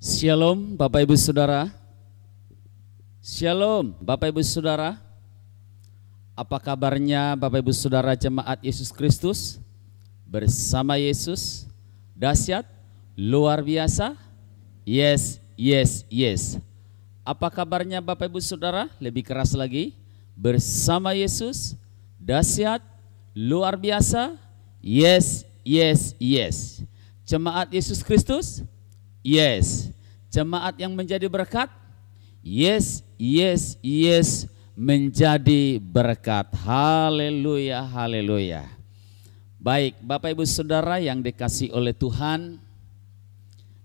Shalom Bapak Ibu Saudara. Shalom Bapak Ibu Saudara. Apa kabarnya Bapak Ibu Saudara jemaat Yesus Kristus? Bersama Yesus dahsyat, luar biasa. Yes, yes, yes. Apa kabarnya Bapak Ibu Saudara? Lebih keras lagi. Bersama Yesus dahsyat, luar biasa. Yes, yes, yes. Jemaat Yesus Kristus? Yes. Jemaat yang menjadi berkat? Yes, yes, yes, menjadi berkat. Haleluya, haleluya. Baik, Bapak Ibu Saudara yang dikasihi oleh Tuhan,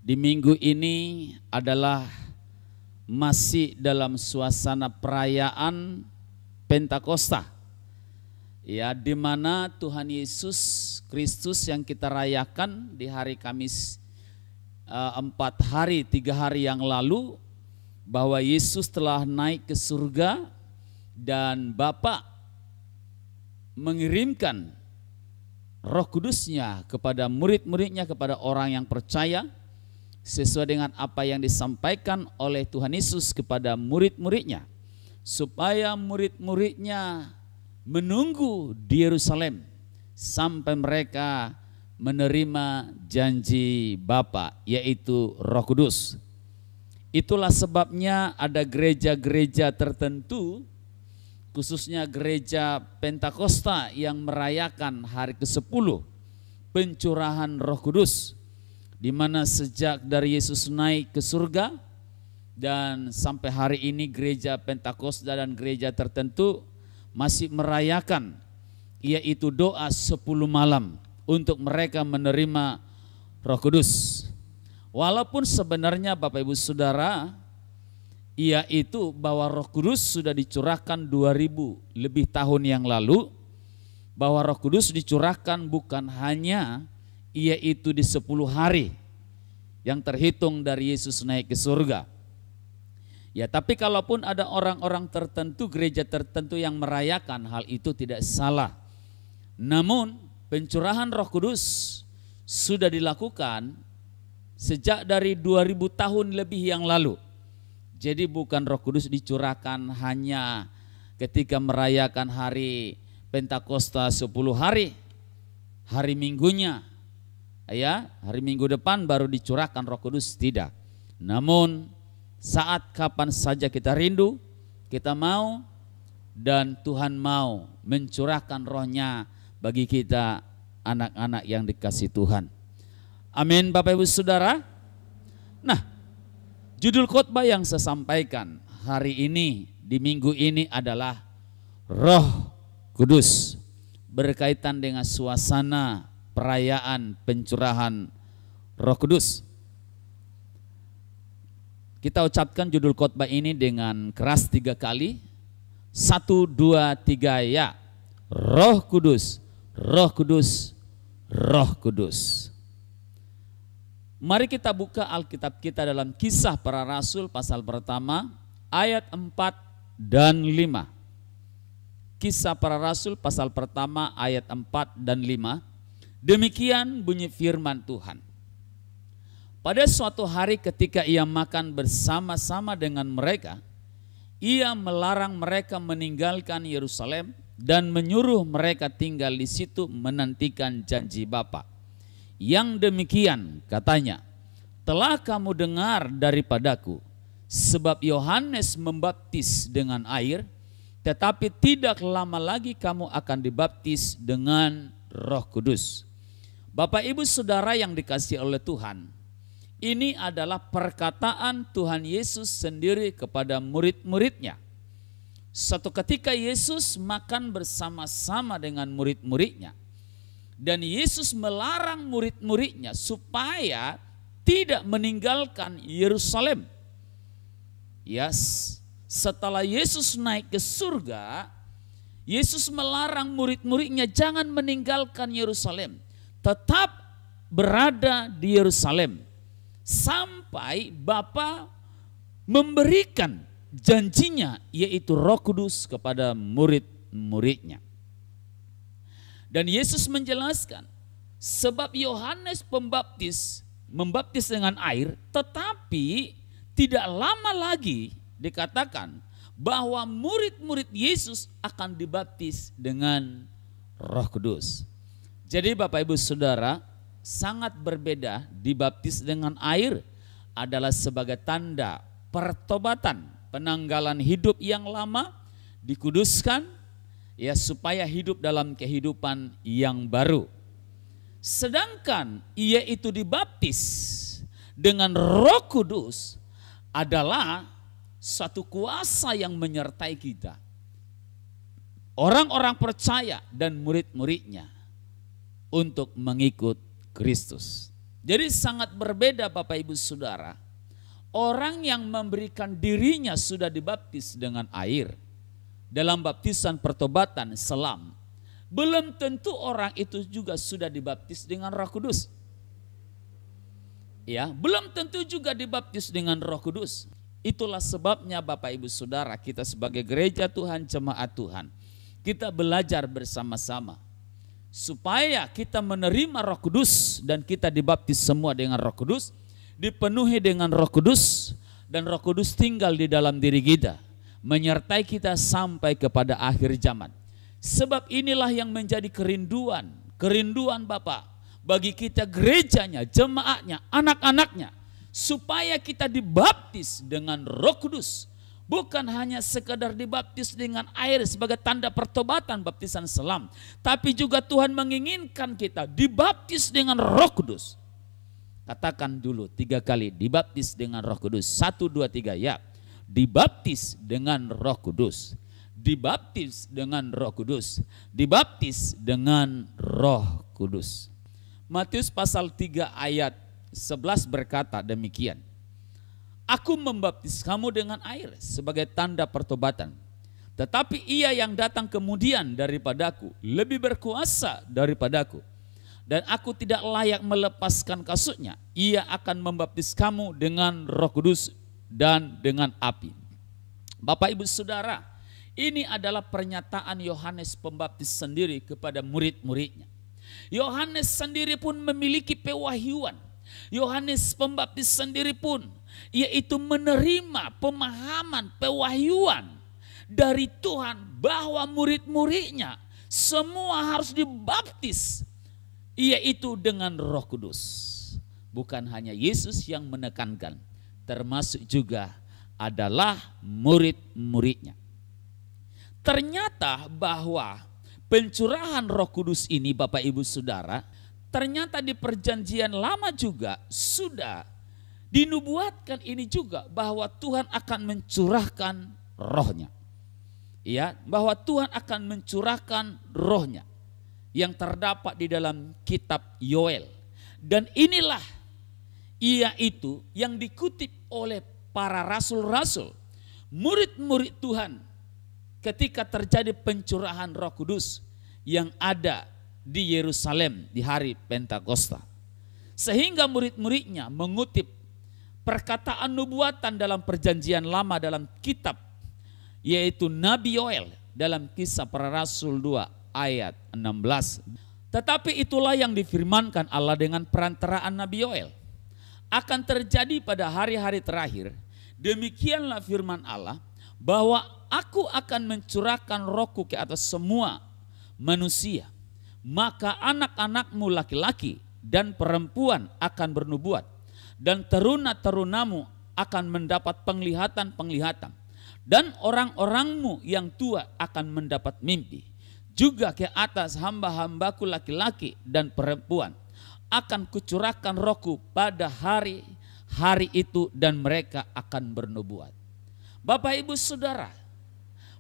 di minggu ini adalah masih dalam suasana perayaan Pentakosta. Ya, di mana Tuhan Yesus Kristus yang kita rayakan di hari Kamis 4 hari, 3 hari yang lalu, bahwa Yesus telah naik ke surga dan Bapa mengirimkan Roh Kudusnya kepada murid-muridnya, kepada orang yang percaya, sesuai dengan apa yang disampaikan oleh Tuhan Yesus kepada murid-muridnya, supaya murid-muridnya menunggu di Yerusalem sampai mereka menerima janji Bapa, yaitu Roh Kudus. Itulah sebabnya ada gereja-gereja tertentu, khususnya gereja Pentakosta, yang merayakan hari ke-10 pencurahan Roh Kudus, di mana sejak dari Yesus naik ke surga dan sampai hari ini gereja Pentakosta dan gereja tertentu masih merayakan, yaitu doa 10 malam untuk mereka menerima Roh Kudus. Walaupun sebenarnya Bapak Ibu Saudara, yaitu bahwa Roh Kudus sudah dicurahkan 2000 lebih tahun yang lalu, bahwa Roh Kudus dicurahkan bukan hanya yaitu di 10 hari yang terhitung dari Yesus naik ke surga. Ya, tapi kalaupun ada orang-orang tertentu, gereja tertentu yang merayakan, hal itu tidak salah. Namun pencurahan Roh Kudus sudah dilakukan sejak dari 2000 tahun lebih yang lalu. Jadi bukan Roh Kudus dicurahkan hanya ketika merayakan hari Pentakosta 10 hari, hari Minggunya, ya, hari Minggu depan baru dicurahkan Roh Kudus, tidak. Namun saat kapan saja kita rindu, kita mau, dan Tuhan mau mencurahkan Roh-Nya bagi kita, anak-anak yang dikasihi Tuhan. Amin Bapak Ibu Saudara. Nah, judul khotbah yang saya sampaikan hari ini di minggu ini adalah Roh Kudus, berkaitan dengan suasana perayaan pencurahan Roh Kudus. Kita ucapkan judul khotbah ini dengan keras 3 kali. 1, 2, 3, ya. Roh Kudus, Roh Kudus, Roh Kudus. Mari kita buka Alkitab kita dalam Kisah Para Rasul pasal pertama ayat 4 dan 5. Kisah Para Rasul pasal pertama ayat 4 dan 5. Demikian bunyi firman Tuhan. Pada suatu hari ketika ia makan bersama-sama dengan mereka, ia melarang mereka meninggalkan Yerusalem dan menyuruh mereka tinggal di situ menantikan janji Bapa. Yang demikian katanya, telah kamu dengar daripadaku, sebab Yohanes membaptis dengan air, tetapi tidak lama lagi kamu akan dibaptis dengan Roh Kudus. Bapak Ibu Saudara yang dikasihi oleh Tuhan, ini adalah perkataan Tuhan Yesus sendiri kepada murid-muridnya. Suatu ketika Yesus makan bersama-sama dengan murid-muridnya, dan Yesus melarang murid-muridnya supaya tidak meninggalkan Yerusalem. Yes, setelah Yesus naik ke surga, Yesus melarang murid-muridnya jangan meninggalkan Yerusalem, tetap berada di Yerusalem sampai Bapa memberikan janjinya, yaitu Roh Kudus kepada murid-muridnya. Dan Yesus menjelaskan, sebab Yohanes Pembaptis membaptis dengan air, tetapi tidak lama lagi dikatakan bahwa murid-murid Yesus akan dibaptis dengan Roh Kudus. Jadi Bapak Ibu Saudara, sangat berbeda. Dibaptis dengan air adalah sebagai tanda pertobatan, penanggalan hidup yang lama, dikuduskan ya supaya hidup dalam kehidupan yang baru. Sedangkan ia itu dibaptis dengan Roh Kudus adalah satu kuasa yang menyertai kita. Orang-orang percaya dan murid-muridnya untuk mengikut Kristus. Jadi sangat berbeda Bapak Ibu Saudara. Orang yang memberikan dirinya sudah dibaptis dengan air dalam baptisan pertobatan selam, belum tentu orang itu juga sudah dibaptis dengan Roh Kudus. Ya, belum tentu juga dibaptis dengan Roh Kudus. Itulah sebabnya Bapak Ibu Saudara, kita sebagai gereja Tuhan, jemaat Tuhan, kita belajar bersama-sama supaya kita menerima Roh Kudus dan kita dibaptis semua dengan Roh Kudus, dipenuhi dengan Roh Kudus, dan Roh Kudus tinggal di dalam diri kita, menyertai kita sampai kepada akhir zaman. Sebab inilah yang menjadi kerinduan Bapak bagi kita gerejanya, jemaatnya, anak-anaknya, supaya kita dibaptis dengan Roh Kudus. Bukan hanya sekadar dibaptis dengan air sebagai tanda pertobatan baptisan selam, tapi juga Tuhan menginginkan kita dibaptis dengan Roh Kudus. Katakan dulu 3 kali, dibaptis dengan Roh Kudus. 1, 2, 3 ya. Dibaptis dengan Roh Kudus. Dibaptis dengan Roh Kudus. Dibaptis dengan Roh Kudus. Matius pasal 3 ayat 11 berkata demikian. Aku membaptis kamu dengan air sebagai tanda pertobatan. Tetapi ia yang datang kemudian daripadaku lebih berkuasa daripadaku. Dan aku tidak layak melepaskan kasutnya. Ia akan membaptis kamu dengan Roh Kudus dan dengan api. Bapak Ibu Saudara, ini adalah pernyataan Yohanes Pembaptis sendiri kepada murid-muridnya. Yohanes sendiri pun memiliki pewahyuan. Yohanes Pembaptis sendiri pun yaitu menerima pemahaman, pewahyuan dari Tuhan bahwa murid-muridnya semua harus dibaptis, yaitu dengan Roh Kudus. Bukan hanya Yesus yang menekankan, termasuk juga adalah murid-muridnya. Ternyata bahwa pencurahan Roh Kudus ini Bapak Ibu Saudara, ternyata di perjanjian lama juga sudah dinubuatkan ini juga bahwa Tuhan akan mencurahkan rohnya. Ya, bahwa Tuhan akan mencurahkan rohnya yang terdapat di dalam kitab Yoel. Dan inilah ia itu yang dikutip oleh para rasul-rasul, murid-murid Tuhan ketika terjadi pencurahan Roh Kudus yang ada di Yerusalem di hari Pentakosta. Sehingga murid-muridnya mengutip perkataan nubuatan dalam perjanjian lama dalam kitab, yaitu Nabi Yoel dalam Kisah Para Rasul 2 ayat 16. Tetapi itulah yang difirmankan Allah dengan perantaraan Nabi Yoel. Akan terjadi pada hari-hari terakhir, demikianlah firman Allah, bahwa aku akan mencurahkan rohku ke atas semua manusia. Maka anak-anakmu laki-laki dan perempuan akan bernubuat, dan teruna-terunamu akan mendapat penglihatan-penglihatan, dan orang-orangmu yang tua akan mendapat mimpi. Juga ke atas hamba-hambaku laki-laki dan perempuan akan kucurahkan rohku pada hari itu, dan mereka akan bernubuat. Bapak Ibu Saudara,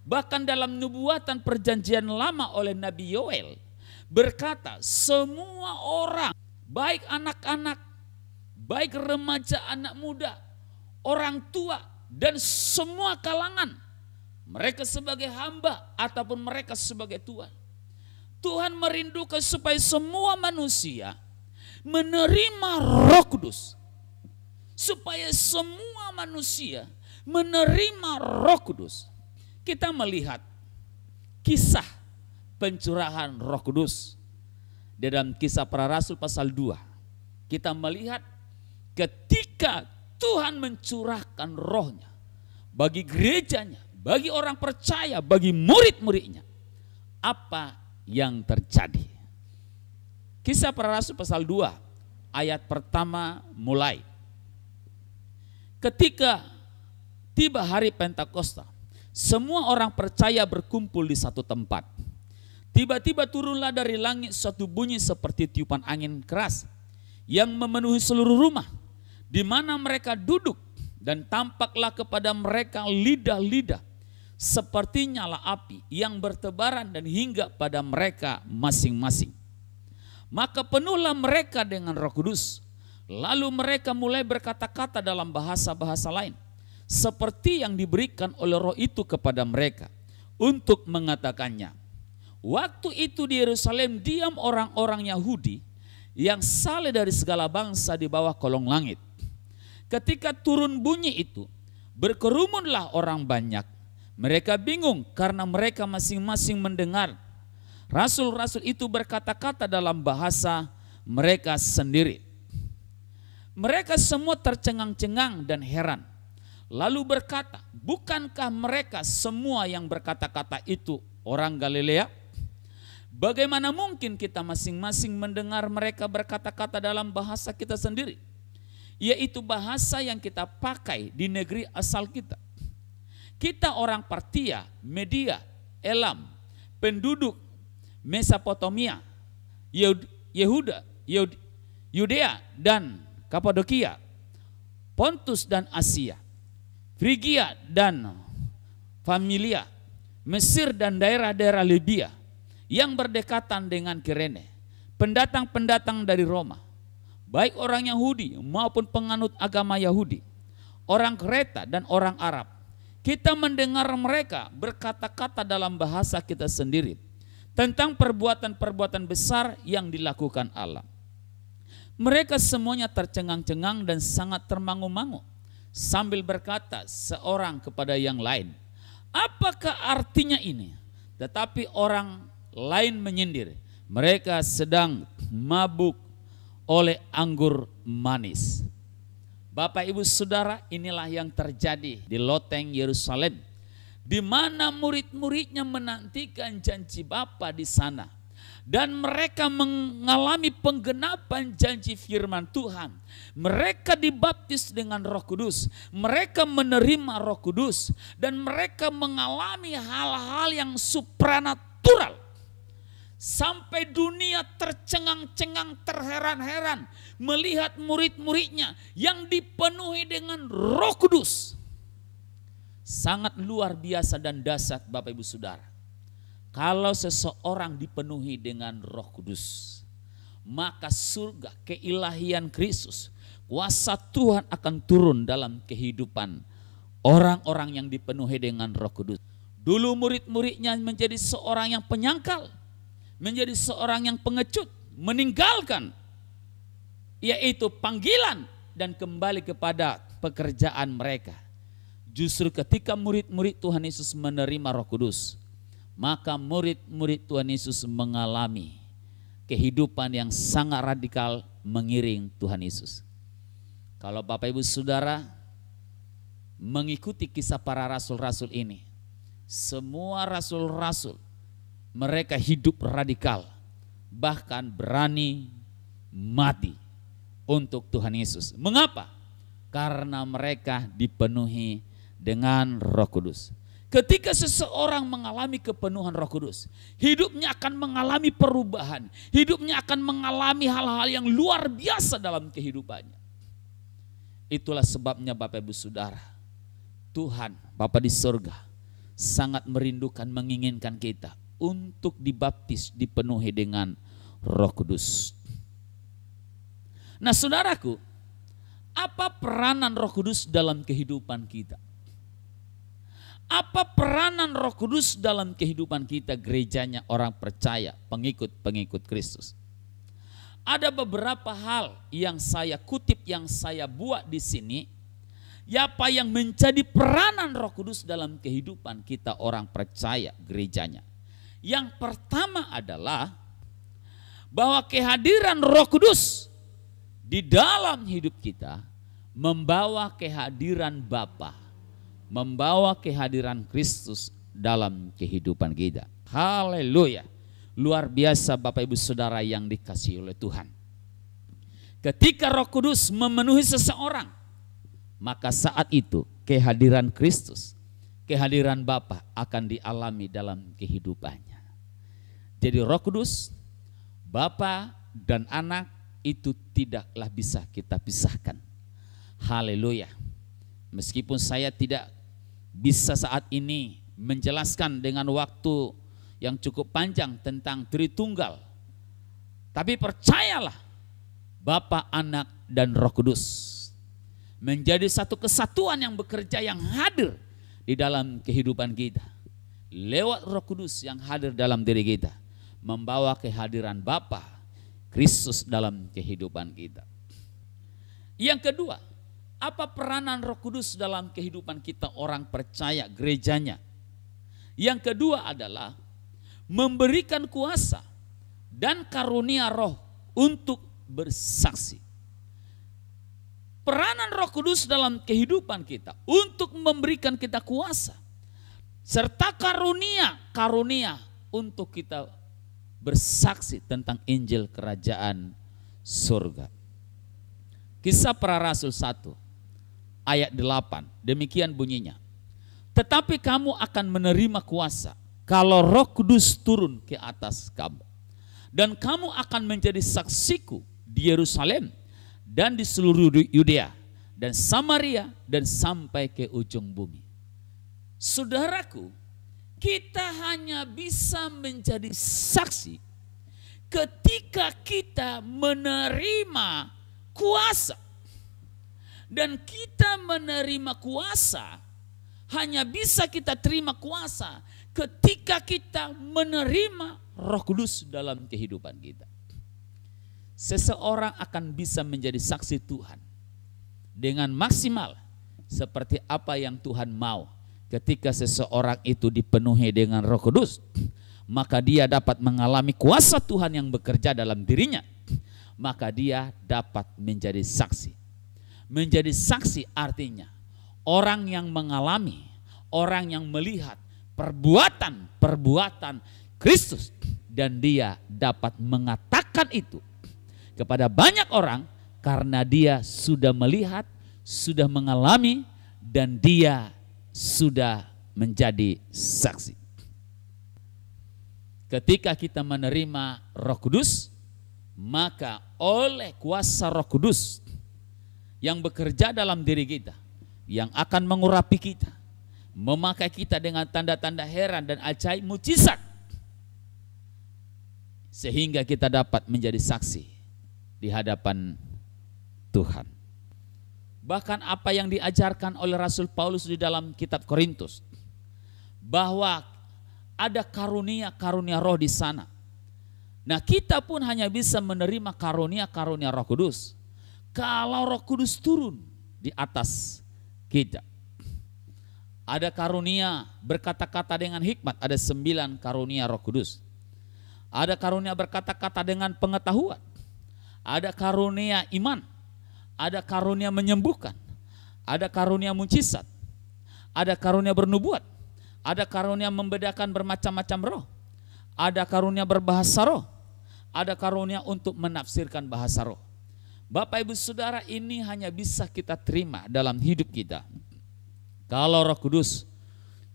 bahkan dalam nubuatan perjanjian lama oleh Nabi Yoel berkata, semua orang, baik anak-anak, baik remaja, anak muda, orang tua, dan semua kalangan, mereka sebagai hamba ataupun mereka sebagai tuan, Tuhan merindukan supaya semua manusia menerima Roh Kudus. Supaya semua manusia menerima Roh Kudus. Kita melihat kisah pencurahan Roh Kudus di dalam Kisah Para Rasul pasal 2. Kita melihat ketika Tuhan mencurahkan rohnya bagi gerejanya, bagi orang percaya, bagi murid-muridnya, apa yang terjadi? Kisah Para Rasul pasal 2 ayat pertama mulai. Ketika tiba hari Pentakosta, semua orang percaya berkumpul di satu tempat. Tiba-tiba turunlah dari langit suatu bunyi seperti tiupan angin keras yang memenuhi seluruh rumah di mana mereka duduk, dan tampaklah kepada mereka lidah-lidah seperti nyala api yang bertebaran dan hingga pada mereka masing-masing. Maka penuhlah mereka dengan Roh Kudus, lalu mereka mulai berkata-kata dalam bahasa-bahasa lain seperti yang diberikan oleh Roh itu kepada mereka untuk mengatakannya. Waktu itu di Yerusalem diam orang-orang Yahudi yang saleh dari segala bangsa di bawah kolong langit. Ketika turun bunyi itu, berkerumunlah orang banyak. Mereka bingung karena mereka masing-masing mendengar rasul-rasul itu berkata-kata dalam bahasa mereka sendiri. Mereka semua tercengang-cengang dan heran. Lalu berkata, bukankah mereka semua yang berkata-kata itu orang Galilea? Bagaimana mungkin kita masing-masing mendengar mereka berkata-kata dalam bahasa kita sendiri, yaitu bahasa yang kita pakai di negeri asal kita. Kita orang Partia, Media, Elam, penduduk Mesopotamia, Yudea dan Kapadokia, Pontus dan Asia, Frigia dan Familia, Mesir dan daerah-daerah Libya yang berdekatan dengan Kirene, pendatang-pendatang dari Roma, baik orang Yahudi maupun penganut agama Yahudi, orang Kreta dan orang Arab. Kita mendengar mereka berkata-kata dalam bahasa kita sendiri tentang perbuatan-perbuatan besar yang dilakukan Allah. Mereka semuanya tercengang-cengang dan sangat termangu-mangu sambil berkata seorang kepada yang lain, apakah artinya ini? Tetapi orang lain menyindir, mereka sedang mabuk oleh anggur manis. Bapak Ibu Saudara, inilah yang terjadi di loteng Yerusalem, di mana murid-muridnya menantikan janji Bapa di sana, dan mereka mengalami penggenapan janji firman Tuhan. Mereka dibaptis dengan Roh Kudus, mereka menerima Roh Kudus, dan mereka mengalami hal-hal yang supranatural. Sampai dunia tercengang-cengang, terheran-heran melihat murid-muridnya yang dipenuhi dengan Roh Kudus. Sangat luar biasa dan dahsyat Bapak Ibu Saudara. Kalau seseorang dipenuhi dengan Roh Kudus, maka surga, keilahian Kristus, kuasa Tuhan akan turun dalam kehidupan orang-orang yang dipenuhi dengan Roh Kudus. Dulu murid-muridnya menjadi seorang yang penyangkal, menjadi seorang yang pengecut, meninggalkan yaitu panggilan dan kembali kepada pekerjaan mereka. Justru ketika murid-murid Tuhan Yesus menerima Roh Kudus, maka murid-murid Tuhan Yesus mengalami kehidupan yang sangat radikal mengiring Tuhan Yesus. Kalau Bapak Ibu Saudara mengikuti kisah para rasul-rasul ini, semua rasul-rasul mereka hidup radikal, bahkan berani mati untuk Tuhan Yesus. Mengapa? Karena mereka dipenuhi dengan Roh Kudus. Ketika seseorang mengalami kepenuhan Roh Kudus, hidupnya akan mengalami perubahan, hidupnya akan mengalami hal-hal yang luar biasa dalam kehidupannya. Itulah sebabnya Bapak Ibu Saudara, Tuhan Bapa di surga sangat merindukan, menginginkan kita untuk dibaptis, dipenuhi dengan Roh Kudus. Nah saudaraku, apa peranan Roh Kudus dalam kehidupan kita? Apa peranan Roh Kudus dalam kehidupan kita, gerejanya orang percaya, pengikut-pengikut Kristus? Ada beberapa hal yang saya kutip, yang saya buat di sini, apa yang menjadi peranan Roh Kudus dalam kehidupan kita orang percaya, gerejanya. Yang pertama adalah bahwa kehadiran Roh Kudus di dalam hidup kita membawa kehadiran Bapa, membawa kehadiran Kristus dalam kehidupan kita. Haleluya. Luar biasa Bapak Ibu Saudara yang dikasihi oleh Tuhan. Ketika Roh Kudus memenuhi seseorang, maka saat itu kehadiran Kristus, kehadiran Bapa akan dialami dalam kehidupannya. Jadi Roh Kudus, Bapa dan Anak itu tidaklah bisa kita pisahkan. Haleluya. Meskipun saya tidak bisa saat ini menjelaskan dengan waktu yang cukup panjang tentang Tritunggal, tapi percayalah, Bapa, Anak, dan Roh Kudus menjadi satu kesatuan yang bekerja, yang hadir di dalam kehidupan kita. Lewat Roh Kudus yang hadir dalam diri kita, membawa kehadiran Bapa, Kristus dalam kehidupan kita. Yang kedua, apa peranan Roh Kudus dalam kehidupan kita orang percaya, gerejanya? Yang kedua adalah memberikan kuasa dan karunia Roh untuk bersaksi. Peranan Roh Kudus dalam kehidupan kita untuk memberikan kita kuasa serta karunia untuk kita bersaksi tentang Injil Kerajaan Surga. Kisah Para Rasul 1 ayat 8, demikian bunyinya. Tetapi kamu akan menerima kuasa kalau Roh Kudus turun ke atas kamu, dan kamu akan menjadi saksiku di Yerusalem dan di seluruh Yudea dan Samaria dan sampai ke ujung bumi. Saudaraku, kita hanya bisa menjadi saksi ketika kita menerima kuasa. Dan kita menerima kuasa, hanya bisa kita terima kuasa ketika kita menerima Roh Kudus dalam kehidupan kita. Seseorang akan bisa menjadi saksi Tuhan dengan maksimal seperti apa yang Tuhan mau. Ketika seseorang itu dipenuhi dengan Roh Kudus, maka dia dapat mengalami kuasa Tuhan yang bekerja dalam dirinya. Maka dia dapat menjadi saksi. Menjadi saksi artinya orang yang mengalami, orang yang melihat perbuatan Kristus, dan dia dapat mengatakan itu kepada banyak orang karena dia sudah melihat, sudah mengalami, dan dia sudah menjadi saksi. Ketika kita menerima Roh Kudus, maka oleh kuasa Roh Kudus yang bekerja dalam diri kita, yang akan mengurapi kita, memakai kita dengan tanda-tanda heran dan ajaib mujizat, sehingga kita dapat menjadi saksi di hadapan Tuhan. Bahkan apa yang diajarkan oleh Rasul Paulus di dalam kitab Korintus, bahwa ada karunia-karunia roh di sana. Nah, kita pun hanya bisa menerima karunia-karunia Roh Kudus kalau Roh Kudus turun di atas kita. Ada karunia berkata-kata dengan hikmat, ada 9 karunia Roh Kudus. Ada karunia berkata-kata dengan pengetahuan. Ada karunia iman. Ada karunia menyembuhkan. Ada karunia mujizat. Ada karunia bernubuat. Ada karunia membedakan bermacam-macam roh. Ada karunia berbahasa roh. Ada karunia untuk menafsirkan bahasa roh. Bapak Ibu Saudara, ini hanya bisa kita terima dalam hidup kita kalau Roh Kudus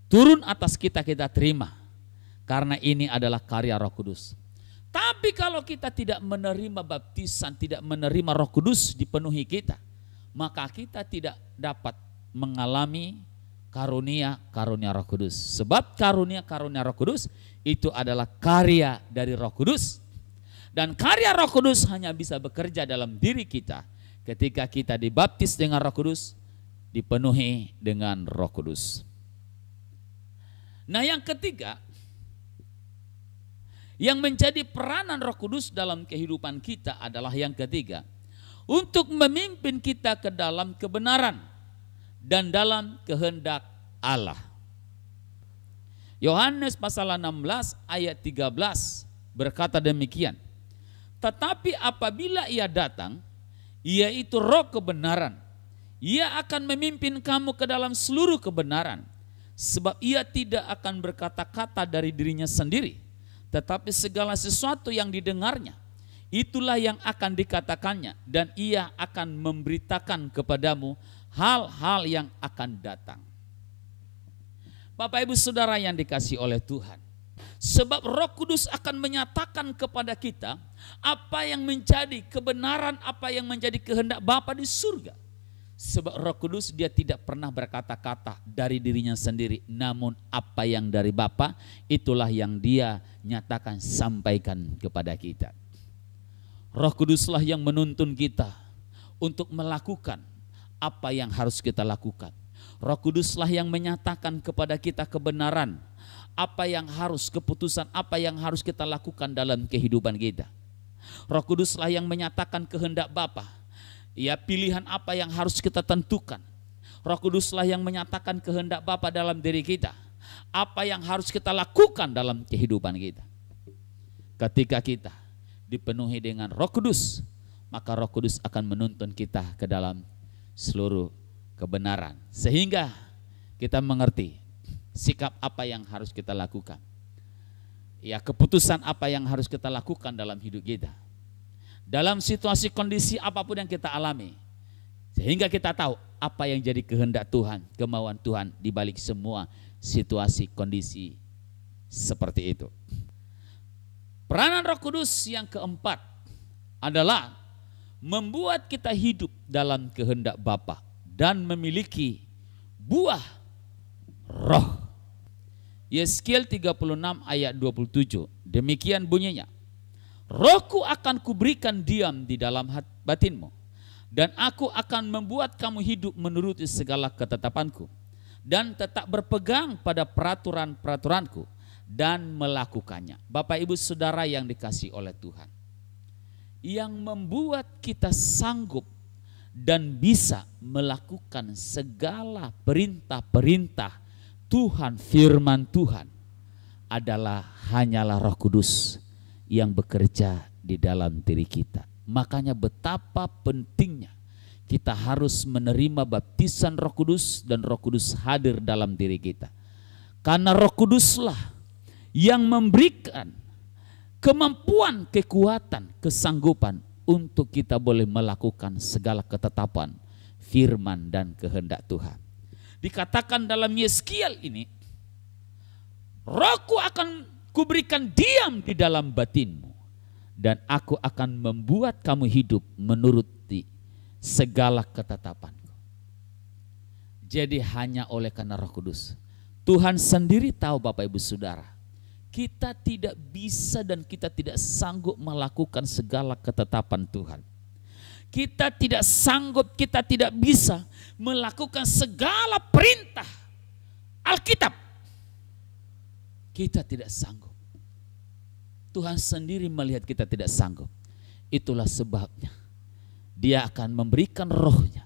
turun atas kita, kita terima. Karena ini adalah karya Roh Kudus. Tapi kalau kita tidak menerima baptisan, tidak menerima Roh Kudus dipenuhi kita, maka kita tidak dapat mengalami karunia-karunia Roh Kudus. Sebab karunia-karunia Roh Kudus itu adalah karya dari Roh Kudus. Dan karya Roh Kudus hanya bisa bekerja dalam diri kita ketika kita dibaptis dengan Roh Kudus, dipenuhi dengan Roh Kudus. Nah, yang ketiga, yang menjadi peranan Roh Kudus dalam kehidupan kita adalah yang ketiga, untuk memimpin kita ke dalam kebenaran dan dalam kehendak Allah. Yohanes pasal 16 ayat 13 berkata demikian. Tetapi apabila ia datang, yaitu roh kebenaran. Ia akan memimpin kamu ke dalam seluruh kebenaran, sebab ia tidak akan berkata-kata dari dirinya sendiri, tetapi segala sesuatu yang didengarnya, itulah yang akan dikatakannya, dan ia akan memberitakan kepadamu hal-hal yang akan datang. Bapak Ibu Saudara yang dikasihi oleh Tuhan, sebab Roh Kudus akan menyatakan kepada kita apa yang menjadi kebenaran, apa yang menjadi kehendak Bapa di surga. Sebab Roh Kudus dia tidak pernah berkata-kata dari dirinya sendiri, namun apa yang dari Bapa itulah yang dia nyatakan, sampaikan kepada kita. Roh Kuduslah yang menuntun kita untuk melakukan apa yang harus kita lakukan. Roh Kuduslah yang menyatakan kepada kita kebenaran, apa yang harus, keputusan apa yang harus kita lakukan dalam kehidupan kita. Roh Kuduslah yang menyatakan kehendak Bapa, ya, pilihan apa yang harus kita tentukan. Roh Kuduslah yang menyatakan kehendak Bapa dalam diri kita, apa yang harus kita lakukan dalam kehidupan kita. Ketika kita dipenuhi dengan Roh Kudus, maka Roh Kudus akan menuntun kita ke dalam seluruh kebenaran, sehingga kita mengerti sikap apa yang harus kita lakukan, ya, keputusan apa yang harus kita lakukan dalam hidup kita, dalam situasi kondisi apapun yang kita alami, sehingga kita tahu apa yang jadi kehendak Tuhan, kemauan Tuhan di balik semua situasi kondisi seperti itu. Peranan Roh Kudus yang keempat adalah membuat kita hidup dalam kehendak Bapa dan memiliki buah roh. Yeskiel 36 ayat 27, demikian bunyinya, Rohku akan kuberikan diam di dalam batinmu, dan aku akan membuat kamu hidup menuruti segala ketetapanku, dan tetap berpegang pada peraturan-peraturanku, dan melakukannya. Bapak Ibu Saudara yang dikasihi oleh Tuhan, yang membuat kita sanggup dan bisa melakukan segala perintah-perintah Tuhan, firman Tuhan, adalah hanyalah Roh Kudus yang bekerja di dalam diri kita. Makanya betapa pentingnya kita harus menerima baptisan Roh Kudus dan Roh Kudus hadir dalam diri kita. Karena Roh Kuduslah yang memberikan kemampuan, kekuatan, kesanggupan untuk kita boleh melakukan segala ketetapan, firman dan kehendak Tuhan. Dikatakan dalam Yeskiel ini, Rohku akan kuberikan diam di dalam batinmu, dan aku akan membuat kamu hidup menuruti segala ketetapanku. Jadi hanya oleh karena Roh Kudus. Tuhan sendiri tahu Bapak Ibu Saudara, kita tidak bisa dan kita tidak sanggup melakukan segala ketetapan Tuhan. Kita tidak sanggup, kita tidak bisa melakukan segala perintah Alkitab. Kita tidak sanggup. Tuhan sendiri melihat kita tidak sanggup. Itulah sebabnya Dia akan memberikan Roh-Nya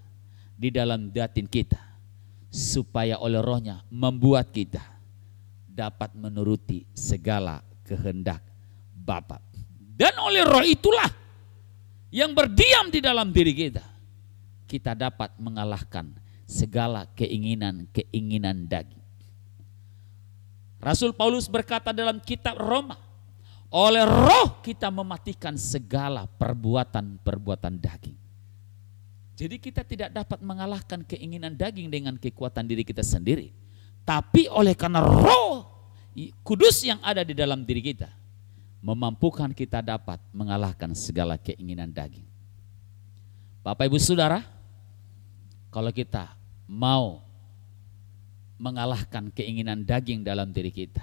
di dalam batin kita, supaya oleh Roh-Nya membuat kita dapat menuruti segala kehendak Bapa. Dan oleh Roh itulah yang berdiam di dalam diri kita, kita dapat mengalahkan segala keinginan-keinginan daging. Rasul Paulus berkata dalam kitab Roma, oleh Roh kita mematikan segala perbuatan-perbuatan daging. Jadi kita tidak dapat mengalahkan keinginan daging dengan kekuatan diri kita sendiri. Tapi oleh karena Roh Kudus yang ada di dalam diri kita, memampukan kita dapat mengalahkan segala keinginan daging. Bapak Ibu Saudara, kalau kita mau mengalahkan keinginan daging dalam diri kita,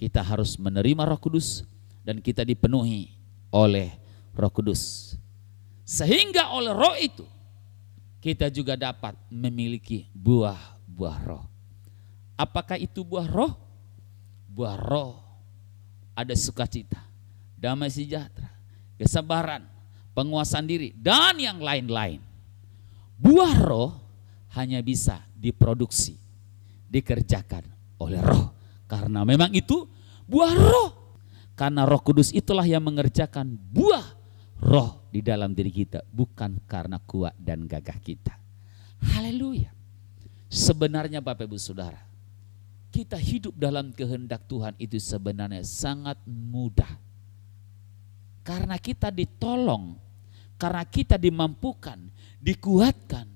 kita harus menerima Roh Kudus dan kita dipenuhi oleh Roh Kudus. Sehingga oleh Roh itu kita juga dapat memiliki buah-buah roh. Apakah itu buah roh? Buah roh ada sukacita, damai sejahtera, kesabaran, penguasaan diri, dan yang lain-lain. Buah roh hanya bisa diproduksi, dikerjakan oleh Roh. Karena memang itu buah roh. Karena Roh Kudus itulah yang mengerjakan buah roh di dalam diri kita, bukan karena kuat dan gagah kita. Haleluya. Sebenarnya Bapak Ibu Saudara, kita hidup dalam kehendak Tuhan itu sebenarnya sangat mudah. Karena kita ditolong, karena kita dimampukan, dikuatkan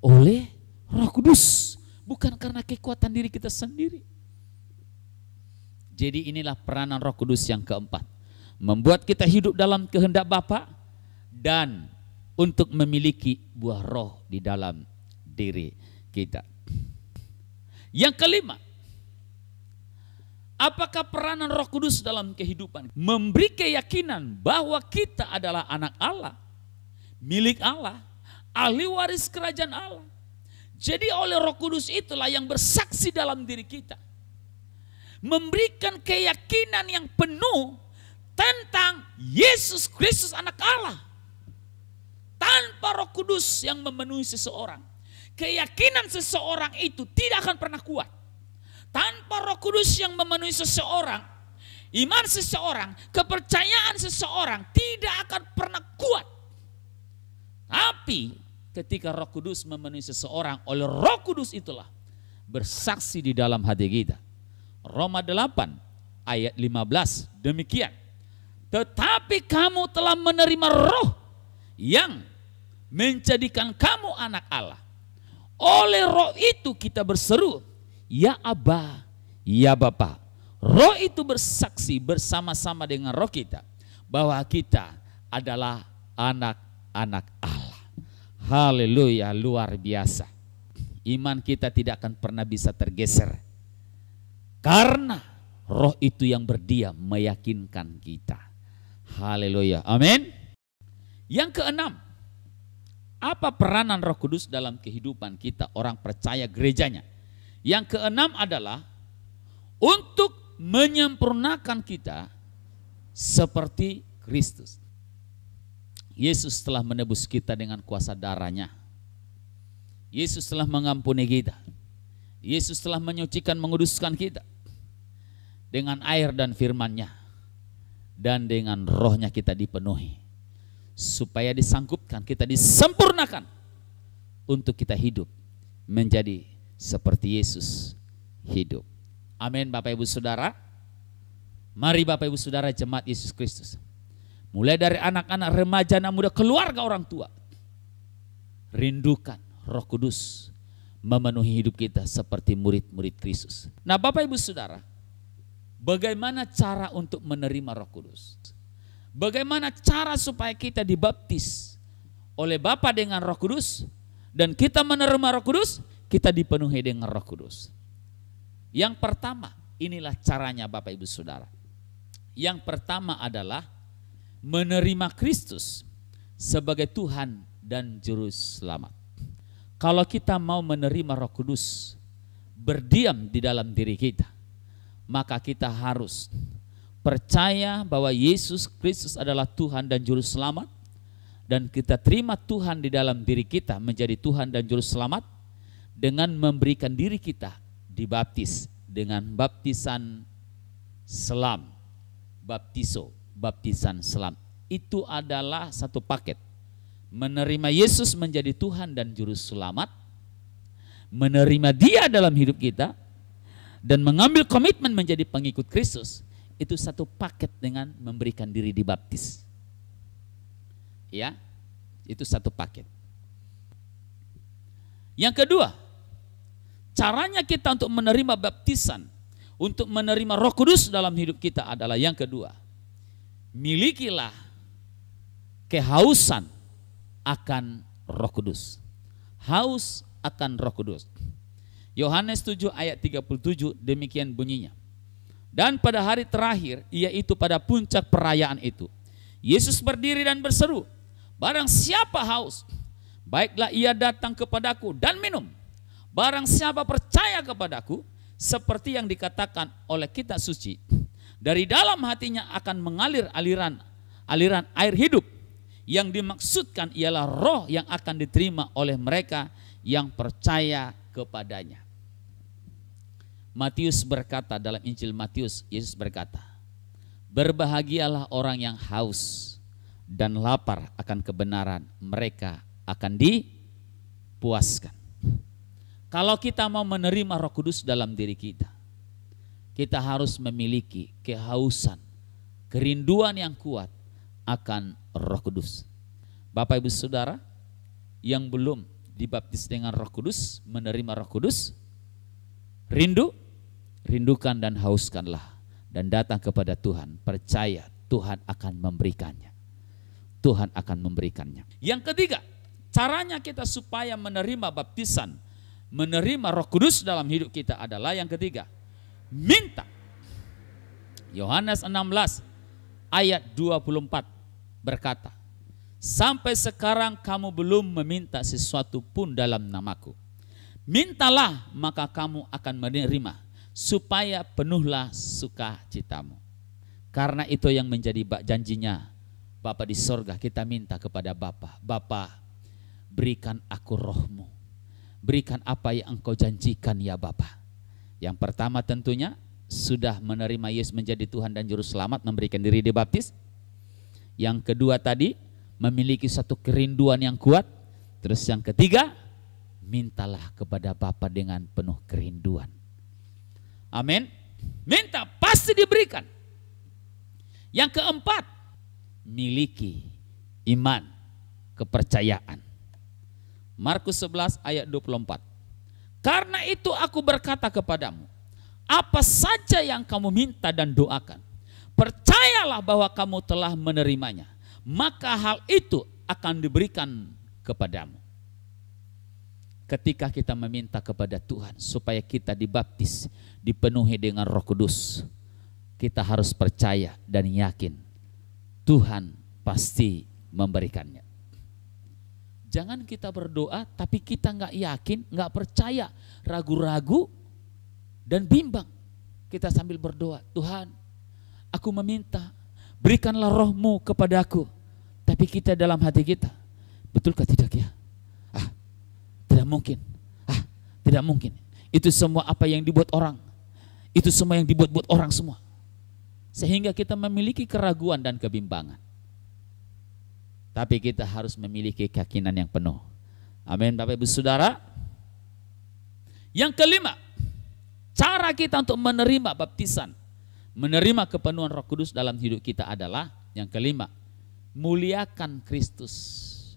oleh Roh Kudus, bukan karena kekuatan diri kita sendiri. Jadi inilah peranan Roh Kudus yang keempat, membuat kita hidup dalam kehendak Bapa dan untuk memiliki buah roh di dalam diri kita. Yang kelima, apakah peranan Roh Kudus dalam kehidupan? Memberi keyakinan bahwa kita adalah anak Allah, milik Allah, ahli waris kerajaan Allah. Jadi oleh Roh Kudus itulah yang bersaksi dalam diri kita, memberikan keyakinan yang penuh tentang Yesus Kristus anak Allah. Tanpa Roh Kudus yang memenuhi seseorang, keyakinan seseorang itu tidak akan pernah kuat. Tanpa Roh Kudus yang memenuhi seseorang, iman seseorang, kepercayaan seseorang tidak akan pernah kuat. Tapi ketika Roh Kudus memenuhi seseorang, oleh Roh Kudus itulah bersaksi di dalam hati kita. Roma 8 ayat 15 demikian. Tetapi kamu telah menerima roh yang menjadikan kamu anak Allah. Oleh roh itu kita berseru, ya Aba, ya Bapa. Roh itu bersaksi bersama-sama dengan roh kita bahwa kita adalah anak-anak Allah. Haleluya, luar biasa. Iman kita tidak akan pernah bisa tergeser, karena roh itu yang berdiam meyakinkan kita. Haleluya, amin. Yang keenam, apa peranan Roh Kudus dalam kehidupan kita orang percaya gerejanya? Yang keenam adalah untuk menyempurnakan kita seperti Kristus. Yesus telah menebus kita dengan kuasa darahnya. Yesus telah mengampuni kita. Yesus telah menyucikan, menguduskan kita dengan air dan firman-Nya, dan dengan rohnya kita dipenuhi, supaya disangkupkan, kita disempurnakan untuk kita hidup menjadi seperti Yesus hidup. Amin Bapak Ibu Saudara. Mari Bapak Ibu Saudara jemaat Yesus Kristus, mulai dari anak-anak, remaja, anak muda, keluarga, orang tua, rindukan Roh Kudus memenuhi hidup kita seperti murid-murid Kristus. Nah Bapak Ibu Saudara, bagaimana cara untuk menerima Roh Kudus? Bagaimana cara supaya kita dibaptis oleh Bapa dengan Roh Kudus dan kita menerima Roh Kudus, kita dipenuhi dengan Roh Kudus? Yang pertama, inilah caranya Bapak Ibu Saudara. Yang pertama adalah menerima Kristus sebagai Tuhan dan Juru Selamat. Kalau kita mau menerima Roh Kudus berdiam di dalam diri kita, maka kita harus percaya bahwa Yesus Kristus adalah Tuhan dan Juru Selamat, dan kita terima Tuhan di dalam diri kita menjadi Tuhan dan Juru Selamat dengan memberikan diri kita dibaptis dengan baptisan selam, baptisan selam. Itu adalah satu paket. Menerima Yesus menjadi Tuhan dan Juru Selamat, menerima Dia dalam hidup kita, dan mengambil komitmen menjadi pengikut Kristus, itu satu paket dengan memberikan diri dibaptis. Ya, itu satu paket. Yang kedua, caranya kita untuk menerima baptisan, untuk menerima Roh Kudus dalam hidup kita adalah yang kedua, milikilah kehausan akan Roh Kudus. Haus akan Roh Kudus. Yohanes 7 ayat 37 demikian bunyinya. Dan pada hari terakhir, yaitu pada puncak perayaan itu, Yesus berdiri dan berseru, barang siapa haus, baiklah ia datang kepadaku dan minum. Barang siapa percaya kepadaku, seperti yang dikatakan oleh kitab suci, dari dalam hatinya akan mengalir aliran air hidup. Yang dimaksudkan ialah roh yang akan diterima oleh mereka yang percaya kepadanya. Matius berkata dalam Injil Matius, Yesus berkata, berbahagialah orang yang haus dan lapar akan kebenaran, mereka akan dipuaskan. Kalau kita mau menerima Roh Kudus dalam diri kita, kita harus memiliki kehausan, kerinduan yang kuat akan Roh Kudus. Bapak Ibu Saudara yang belum dibaptis dengan Roh Kudus, menerima Roh Kudus, rindukan dan hauskanlah dan datang kepada Tuhan. Percaya Tuhan akan memberikannya. Tuhan akan memberikannya. Yang ketiga, caranya kita supaya menerima baptisan, menerima Roh Kudus dalam hidup kita adalah yang ketiga, minta. Yohanes 16 ayat 24 berkata, sampai sekarang kamu belum meminta sesuatu pun dalam namaku. Mintalah maka kamu akan menerima, supaya penuhlah sukacitamu. Karena itu yang menjadi janjinya Bapa di sorga. Kita minta kepada Bapa, Bapa berikan aku rohmu, berikan apa yang engkau janjikan ya Bapa. Yang pertama tentunya sudah menerima Yesus menjadi Tuhan dan Juru Selamat, memberikan diri dibaptis. Yang kedua tadi, memiliki satu kerinduan yang kuat. Terus yang ketiga, mintalah kepada Bapa dengan penuh kerinduan. Amin. Minta pasti diberikan. Yang keempat, miliki iman, kepercayaan. Markus 11 ayat 24. Karena itu aku berkata kepadamu, apa saja yang kamu minta dan doakan, percayalah bahwa kamu telah menerimanya, maka hal itu akan diberikan kepadamu. Ketika kita meminta kepada Tuhan supaya kita dibaptis, dipenuhi dengan Roh Kudus, kita harus percaya dan yakin Tuhan pasti memberikannya. Jangan kita berdoa tapi kita nggak yakin, nggak percaya, ragu-ragu dan bimbang. Kita sambil berdoa, Tuhan, aku meminta, berikanlah rohmu kepada aku. Tapi kita dalam hati kita, betulkah tidak ya? Tidak mungkin. Tidak mungkin. Itu semua apa yang dibuat orang. Itu semua yang dibuat-buat orang semua. Sehingga kita memiliki keraguan dan kebimbangan. Tapi kita harus memiliki keyakinan yang penuh. Amin Bapak Ibu Saudara. Yang kelima, cara kita untuk menerima baptisan, menerima kepenuhan Roh Kudus dalam hidup kita adalah yang kelima, muliakan Kristus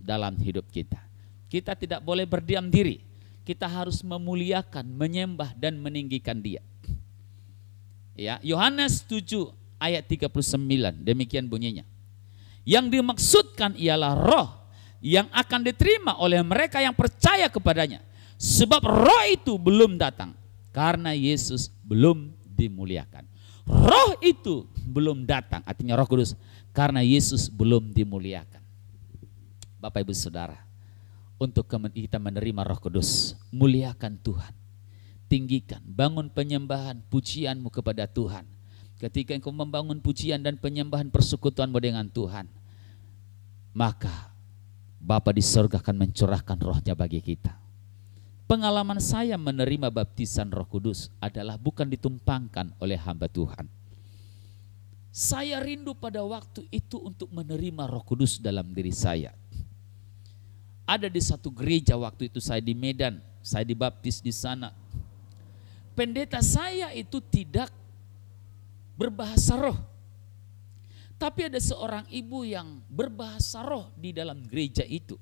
dalam hidup kita. Kita tidak boleh berdiam diri. Kita harus memuliakan, menyembah dan meninggikan Dia. Ya, Yohanes 7 ayat 39 demikian bunyinya. Yang dimaksudkan ialah roh yang akan diterima oleh mereka yang percaya kepadanya. Sebab roh itu belum datang karena Yesus belum dimuliakan. Roh itu belum datang, artinya Roh Kudus, karena Yesus belum dimuliakan. Bapak Ibu Saudara, untuk kita menerima Roh Kudus, muliakan Tuhan. Tinggikan, bangun penyembahan, pujianmu kepada Tuhan. Ketika engkau membangun pujian dan penyembahan persekutuanmu dengan Tuhan, maka Bapa di sorga akan mencurahkan rohnya bagi kita. Pengalaman saya menerima baptisan Roh Kudus adalah bukan ditumpangkan oleh hamba Tuhan. Saya rindu pada waktu itu untuk menerima Roh Kudus dalam diri saya. Ada di satu gereja waktu itu saya di Medan, saya dibaptis di sana. Pendeta saya itu tidak berbahasa roh. Tapi ada seorang ibu yang berbahasa roh di dalam gereja itu.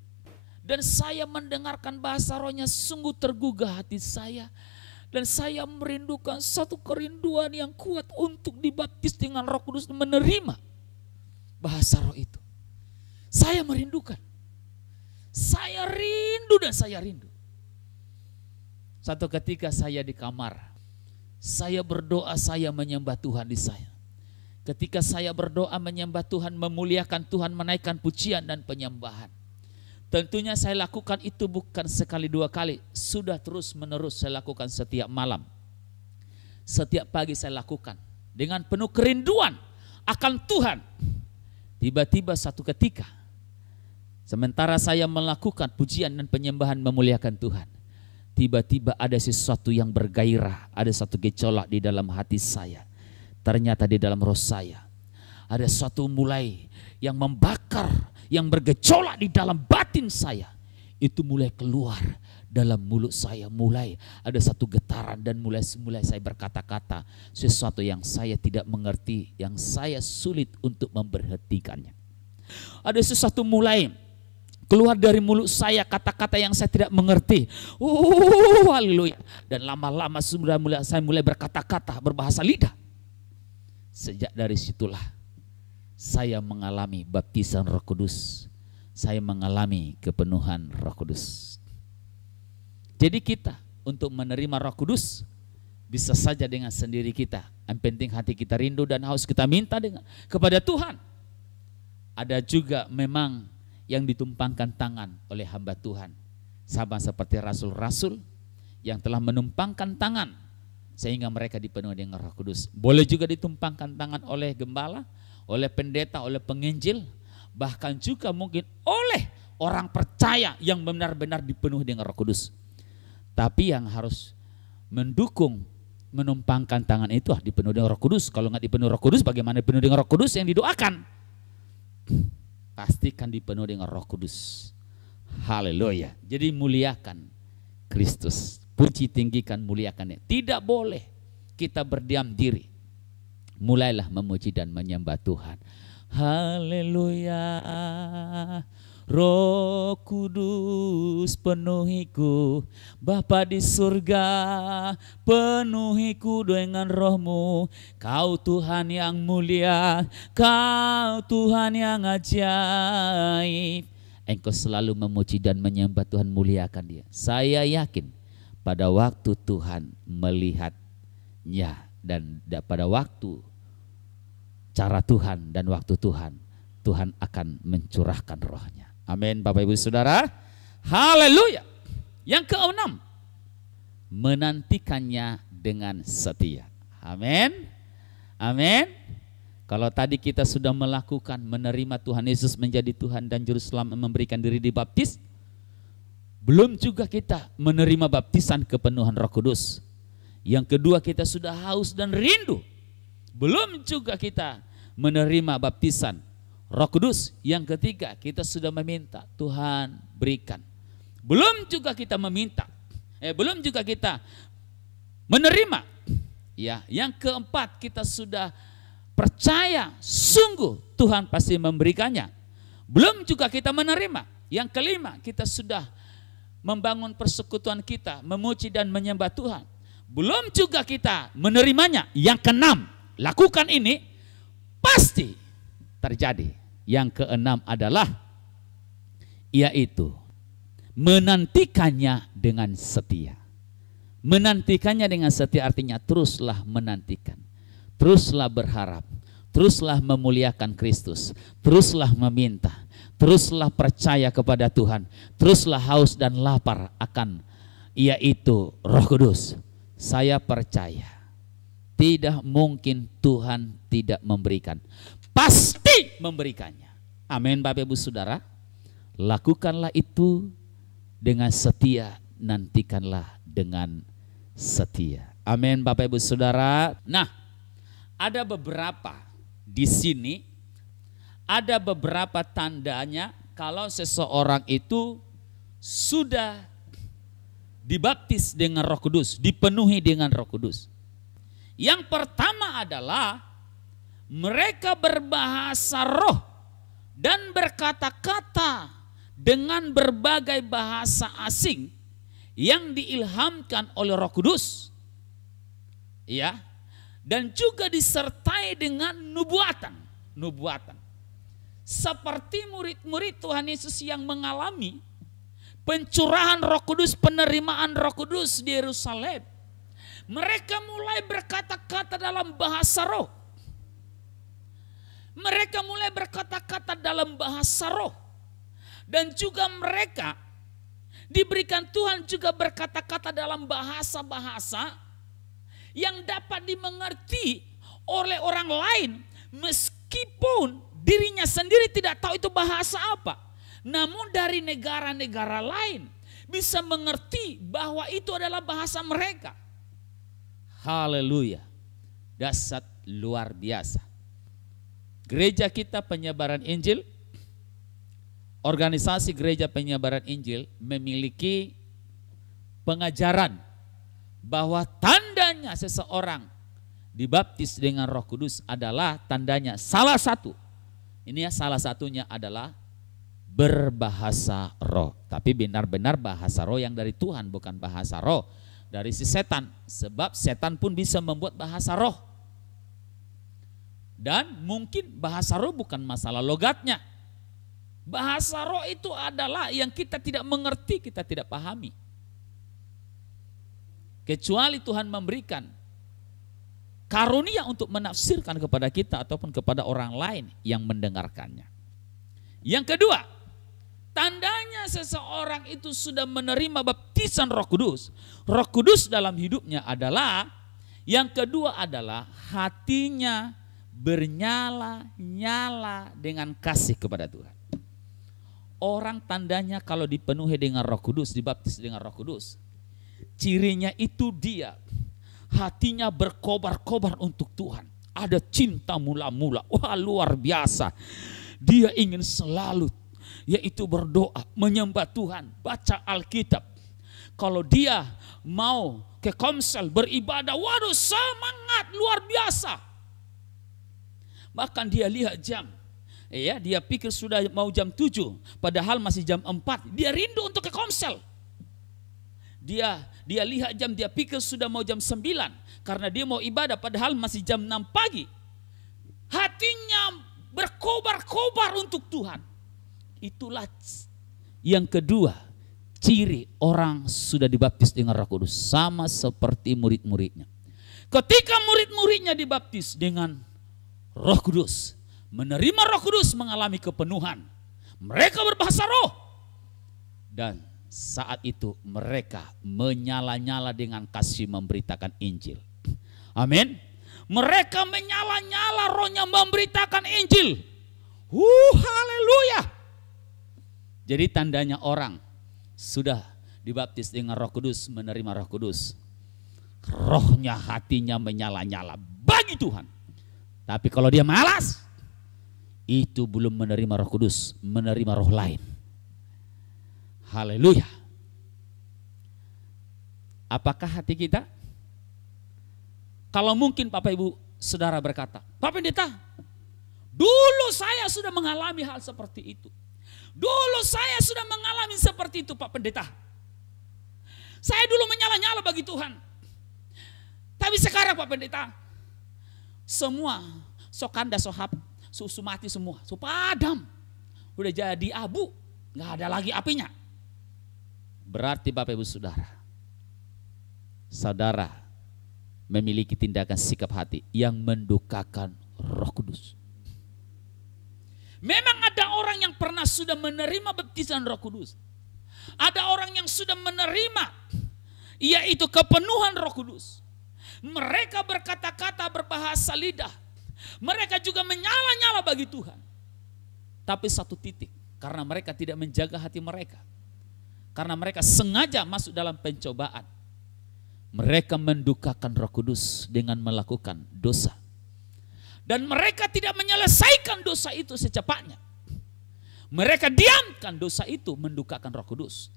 Dan saya mendengarkan bahasa rohnya, sungguh tergugah hati saya. Dan saya merindukan satu kerinduan yang kuat untuk dibaptis dengan Roh Kudus, menerima bahasa roh itu. Saya merindukan. Saya rindu dan saya rindu. Satu ketika saya di kamar, saya berdoa, saya menyembah Tuhan di saya. Ketika saya berdoa menyembah Tuhan, memuliakan Tuhan, menaikkan pujian dan penyembahan. Tentunya saya lakukan itu bukan sekali dua kali, sudah terus menerus saya lakukan setiap malam. Setiap pagi saya lakukan dengan penuh kerinduan akan Tuhan. Tiba-tiba satu ketika, sementara saya melakukan pujian dan penyembahan memuliakan Tuhan, tiba-tiba ada sesuatu yang bergairah, ada satu gejolak di dalam hati saya. Ternyata di dalam roh saya ada sesuatu mulai yang membakar, yang bergejolak di dalam batin saya, itu mulai keluar dalam mulut saya, mulai ada satu getaran dan mulai saya berkata-kata sesuatu yang saya tidak mengerti, yang saya sulit untuk memperhatikannya. Ada sesuatu mulai keluar dari mulut saya, kata-kata yang saya tidak mengerti. Haleluya. Dan lama-lama saya mulai berkata-kata, berbahasa lidah. Sejak dari situlah saya mengalami baptisan Roh Kudus. Saya mengalami kepenuhan Roh Kudus. Jadi kita untuk menerima Roh Kudus bisa saja dengan sendiri kita. Yang penting hati kita rindu dan haus, kita minta kepada Tuhan. Ada juga memang yang ditumpangkan tangan oleh hamba Tuhan, sama seperti rasul-rasul yang telah menumpangkan tangan sehingga mereka dipenuhi dengan Roh Kudus. Boleh juga ditumpangkan tangan oleh gembala, oleh pendeta, oleh penginjil, bahkan juga mungkin oleh orang percaya yang benar-benar dipenuhi dengan Roh Kudus. Tapi yang harus mendukung menumpangkan tangan itu dipenuhi dengan Roh Kudus. Kalau nggak dipenuhi Roh Kudus, bagaimana dipenuhi dengan Roh Kudus yang didoakan? Pastikan dipenuhi dengan Roh Kudus. Haleluya. Jadi muliakan Kristus, puji tinggikan, muliakannya. Tidak boleh kita berdiam diri. Mulailah memuji dan menyembah Tuhan. Haleluya. Roh Kudus penuhiku, Bapa di surga, penuhiku dengan Roh-Mu. Kau Tuhan yang mulia, Kau Tuhan yang ajaib. Engkau selalu memuji dan menyembah Tuhan, muliakan Dia. Saya yakin pada waktu Tuhan melihatnya dan pada waktu cara Tuhan dan waktu Tuhan, Tuhan akan mencurahkan Roh-Nya. Amin, Bapak Ibu Saudara. Haleluya. Yang keenam, menantikannya dengan setia. Amin. Amin. Kalau tadi kita sudah melakukan menerima Tuhan Yesus menjadi Tuhan dan Juru Selamat, memberikan diri dibaptis, belum juga kita menerima baptisan kepenuhan Roh Kudus. Yang kedua, kita sudah haus dan rindu. Belum juga kita menerima baptisan Roh Kudus. Yang ketiga, kita sudah meminta, Tuhan berikan. Belum juga kita meminta, belum juga kita menerima. Ya, yang keempat, kita sudah percaya sungguh Tuhan pasti memberikannya. Belum juga kita menerima. Yang kelima, kita sudah membangun persekutuan kita, memuji dan menyembah Tuhan. Belum juga kita menerimanya. Yang keenam, lakukan ini pasti terjadi. Yang keenam adalah yaitu menantikannya dengan setia. Menantikannya dengan setia artinya teruslah menantikan, teruslah berharap, teruslah memuliakan Kristus, teruslah meminta, teruslah percaya kepada Tuhan, teruslah haus dan lapar akan yaitu Roh Kudus. Saya percaya tidak mungkin Tuhan tidak memberikan. Pasti memberikannya. Amin, Bapak Ibu Saudara. Lakukanlah itu dengan setia, nantikanlah dengan setia. Amin, Bapak Ibu Saudara. Nah, ada beberapa di sini, ada beberapa tandanya kalau seseorang itu sudah dibaptis dengan Roh Kudus, dipenuhi dengan Roh Kudus. Yang pertama adalah mereka berbahasa roh dan berkata-kata dengan berbagai bahasa asing yang diilhamkan oleh Roh Kudus. Ya. Dan juga disertai dengan nubuatan. Seperti murid-murid Tuhan Yesus yang mengalami pencurahan Roh Kudus, penerimaan Roh Kudus di Yerusalem. Mereka mulai berkata-kata dalam bahasa roh. Mereka mulai berkata-kata dalam bahasa roh. Dan juga mereka diberikan Tuhan juga berkata-kata dalam bahasa-bahasa yang dapat dimengerti oleh orang lain meskipun dirinya sendiri tidak tahu itu bahasa apa. Namun dari negara-negara lain bisa mengerti bahwa itu adalah bahasa mereka. Haleluya. Dahsyat luar biasa. gereja kita penyebaran Injil, organisasi gereja penyebaran Injil memiliki pengajaran bahwa tandanya seseorang dibaptis dengan Roh Kudus adalah tandanya salah satu. Ini ya, salah satunya adalah berbahasa roh. Tapi benar-benar bahasa roh yang dari Tuhan, bukan bahasa roh dari si setan. Sebab setan pun bisa membuat bahasa roh. Dan mungkin bahasa roh bukan masalah logatnya. Bahasa roh itu adalah yang kita tidak mengerti, kita tidak pahami. Kecuali Tuhan memberikan karunia untuk menafsirkan kepada kita ataupun kepada orang lain yang mendengarkannya. Yang kedua, tandanya seseorang itu sudah menerima baptisan Roh Kudus. Roh Kudus dalam hidupnya adalah, yang kedua adalah hatinya bernyala-nyala dengan kasih kepada Tuhan. Orang tandanya kalau dipenuhi dengan Roh Kudus, dibaptis dengan Roh Kudus, cirinya itu dia hatinya berkobar-kobar untuk Tuhan. Ada cinta mula-mula, wah luar biasa. Dia ingin selalu yaitu berdoa, menyembah Tuhan, baca Alkitab. Kalau dia mau ke komsel beribadah, waduh semangat luar biasa. Bahkan dia lihat jam. Ya, dia pikir sudah mau jam 7, padahal masih jam 4. Dia rindu untuk ke komsel. Dia lihat jam, dia pikir sudah mau jam 9 karena dia mau ibadah, padahal masih jam 6 pagi. Hatinya berkobar-kobar untuk Tuhan. Itulah yang kedua, ciri orang sudah dibaptis dengan Roh Kudus, sama seperti murid-muridnya. Ketika murid-muridnya dibaptis dengan Roh Kudus, menerima Roh Kudus, mengalami kepenuhan, mereka berbahasa roh. Dan saat itu mereka menyala-nyala dengan kasih memberitakan Injil. Amin. Mereka menyala-nyala rohnya memberitakan Injil. Haleluya. Jadi tandanya orang sudah dibaptis dengan Roh Kudus, menerima Roh Kudus, rohnya, hatinya menyala-nyala bagi Tuhan. Tapi kalau dia malas, itu belum menerima Roh Kudus, menerima roh lain. Haleluya. Apakah hati kita? Kalau mungkin Bapak Ibu Saudara berkata, Pak Pendeta, dulu saya sudah mengalami hal seperti itu. Dulu saya sudah mengalami seperti itu Pak Pendeta. Saya dulu menyala-nyala bagi Tuhan. Tapi sekarang Pak Pendeta, semua sokanda sohab, susu mati semua, so padam. Udah jadi abu, gak ada lagi apinya. Berarti Bapak Ibu Saudara, saudara memiliki tindakan sikap hati yang mendukakan Roh Kudus. Memang ada orang yang pernah sudah menerima baptisan Roh Kudus. Ada orang yang sudah menerima, yaitu kepenuhan Roh Kudus. Mereka berkata-kata, berbahasa lidah. Mereka juga menyala-nyala bagi Tuhan. Tapi satu titik, karena mereka tidak menjaga hati mereka. Karena mereka sengaja masuk dalam pencobaan. Mereka mendukakan Roh Kudus dengan melakukan dosa. Dan mereka tidak menyelesaikan dosa itu secepatnya. Mereka diamkan dosa itu, mendukakan Roh Kudus.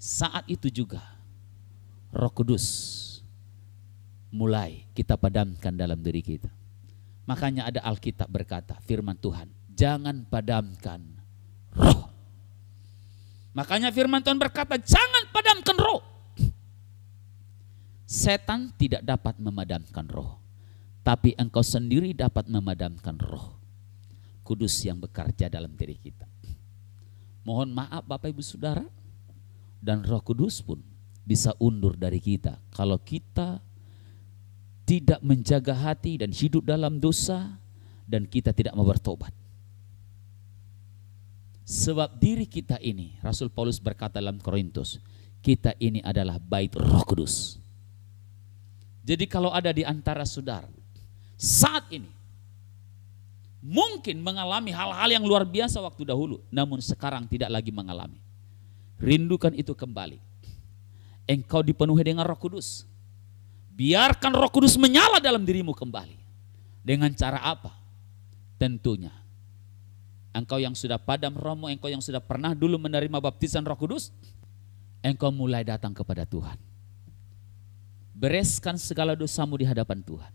Saat itu juga Roh Kudus mulai kita padamkan dalam diri kita. Makanya ada Alkitab berkata, firman Tuhan, jangan padamkan roh. Makanya firman Tuhan berkata, jangan padamkan roh. Setan tidak dapat memadamkan roh, tapi engkau sendiri dapat memadamkan roh Kudus yang bekerja dalam diri kita. Mohon maaf Bapak Ibu Saudara, dan Roh Kudus pun bisa undur dari kita kalau kita tidak menjaga hati dan hidup dalam dosa dan kita tidak mau bertobat. Sebab diri kita ini, Rasul Paulus berkata dalam Korintus, kita ini adalah bait Roh Kudus. Jadi kalau ada di antara saudara saat ini mungkin mengalami hal-hal yang luar biasa waktu dahulu, namun sekarang tidak lagi mengalami, rindukan itu kembali. Engkau dipenuhi dengan Roh Kudus. Biarkan Roh Kudus menyala dalam dirimu kembali. Dengan cara apa? tentunya engkau yang sudah padam rohmu, engkau yang sudah pernah dulu menerima baptisan Roh Kudus, engkau mulai datang kepada Tuhan. Bereskan segala dosamu di hadapan Tuhan.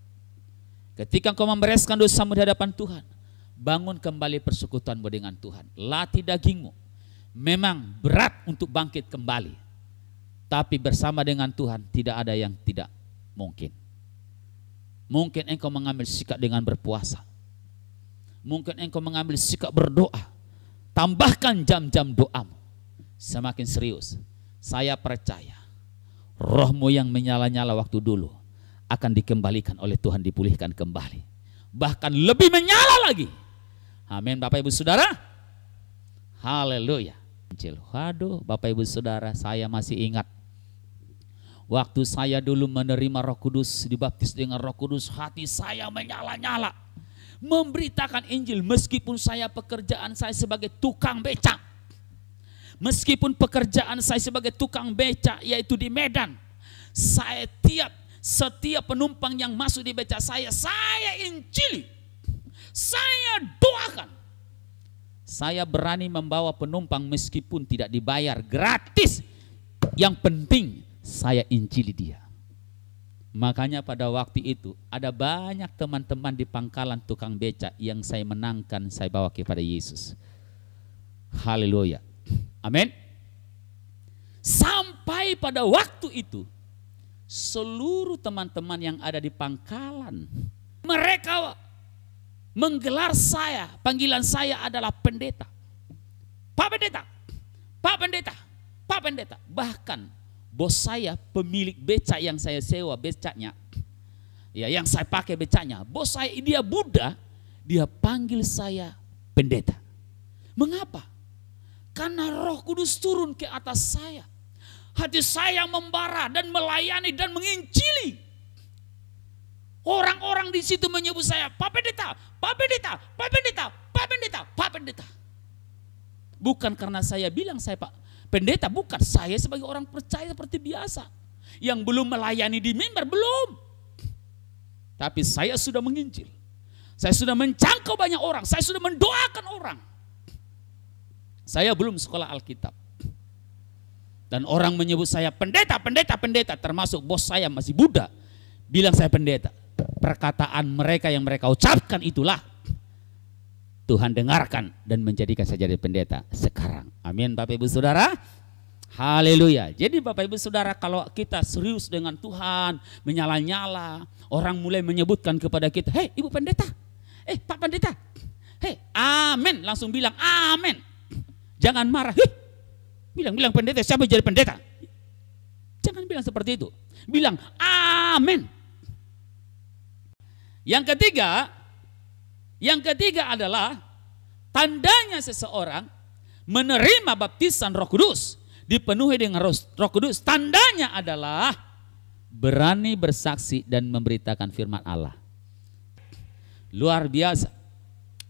Ketika engkau membereskan dosamu di hadapan Tuhan, bangun kembali persekutuanmu dengan Tuhan. Latih dagingmu. Memang berat untuk bangkit kembali, tapi bersama dengan Tuhan tidak ada yang tidak mungkin. Mungkin engkau mengambil sikap dengan berpuasa. Mungkin engkau mengambil sikap berdoa. Tambahkan jam-jam doamu. Semakin serius. Saya percaya rohmu yang menyala-nyala waktu dulu akan dikembalikan oleh Tuhan, dipulihkan kembali. Bahkan lebih menyala lagi. Amin Bapak Ibu Saudara. Haleluya. Waduh Bapak Ibu Saudara, saya masih ingat waktu saya dulu menerima Roh Kudus, dibaptis dengan Roh Kudus, hati saya menyala-nyala. Memberitakan Injil meskipun pekerjaan saya sebagai tukang becak. Meskipun pekerjaan saya sebagai tukang becak yaitu di Medan. Setiap penumpang yang masuk di becak saya injili. Saya doakan. Saya berani membawa penumpang meskipun tidak dibayar, gratis. Yang penting saya injili dia. Makanya pada waktu itu ada banyak teman-teman di pangkalan tukang becak yang saya menangkan, saya bawa kepada Yesus. Haleluya. Amin. Sampai pada waktu itu seluruh teman-teman yang ada di pangkalan, mereka menggelar saya, panggilan saya adalah pendeta. Pak Pendeta, Pak Pendeta, Pak Pendeta. Bahkan bos saya, pemilik becak yang saya sewa becaknya, ya yang saya pakai becaknya, bos saya dia Buddha, dia panggil saya pendeta. Mengapa? Karena Roh Kudus turun ke atas saya. Hati saya membara dan melayani dan menginjili. Orang-orang di situ menyebut saya Pak Pendeta, Pak Pendeta, Pak Pendeta, Pak Pendeta, Pak Pendeta. Bukan karena saya bilang saya Pak Pendeta, bukan. Saya sebagai orang percaya seperti biasa. Yang belum melayani di mimbar, belum. Tapi saya sudah menginjil. Saya sudah menjangkau banyak orang. Saya sudah mendoakan orang. Saya belum sekolah Alkitab. Dan orang menyebut saya pendeta, pendeta, pendeta. Termasuk bos saya masih Buddha. Bilang saya pendeta. Perkataan mereka yang mereka ucapkan itulah Tuhan dengarkan dan menjadikan saya jadi pendeta sekarang. Amin Bapak Ibu Saudara. Haleluya. Jadi Bapak Ibu Saudara, kalau kita serius dengan Tuhan, menyala-nyala, orang mulai menyebutkan kepada kita, hei Ibu Pendeta, Pak Pendeta, hei amin, langsung bilang amin. Jangan marah, bilang pendeta, siapa jadi pendeta? Jangan bilang seperti itu. Bilang amin. Yang ketiga adalah tandanya seseorang menerima baptisan Roh Kudus, dipenuhi dengan Roh Kudus. Tandanya adalah berani bersaksi dan memberitakan firman Allah. Luar biasa.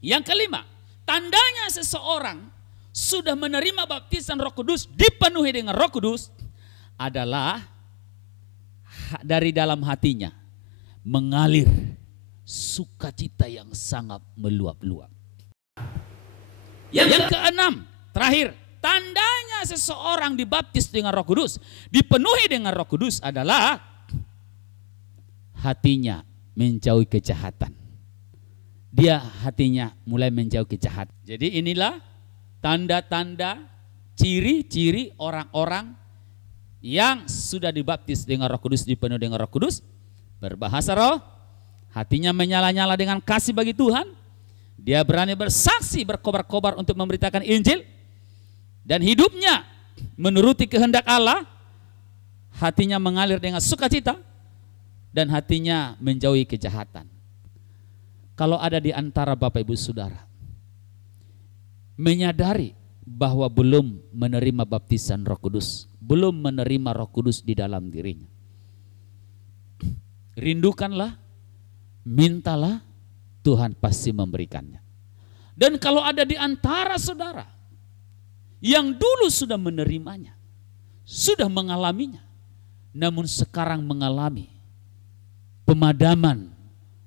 Yang kelima, tandanya seseorang sudah menerima baptisan Roh Kudus, dipenuhi dengan Roh Kudus, adalah dari dalam hatinya mengalir sukacita yang sangat meluap-luap. Yang keenam, terakhir, tandanya seseorang dibaptis dengan Roh Kudus, dipenuhi dengan Roh Kudus adalah hatinya menjauhi kejahatan. Dia hatinya mulai menjauhi kejahatan. Jadi inilah tanda-tanda, ciri-ciri orang-orang yang sudah dibaptis dengan Roh Kudus, dipenuhi dengan Roh Kudus, berbahasa roh, hatinya menyala-nyala dengan kasih bagi Tuhan. Dia berani bersaksi, berkobar-kobar untuk memberitakan Injil. Dan hidupnya menuruti kehendak Allah. Hatinya mengalir dengan sukacita. Dan hatinya menjauhi kejahatan. Kalau ada di antara Bapak Ibu Saudara menyadari bahwa belum menerima baptisan Roh Kudus, belum menerima Roh Kudus di dalam dirinya, rindukanlah, mintalah, Tuhan pasti memberikannya. Dan kalau ada di antara saudara yang dulu sudah menerimanya, sudah mengalaminya, namun sekarang mengalami pemadaman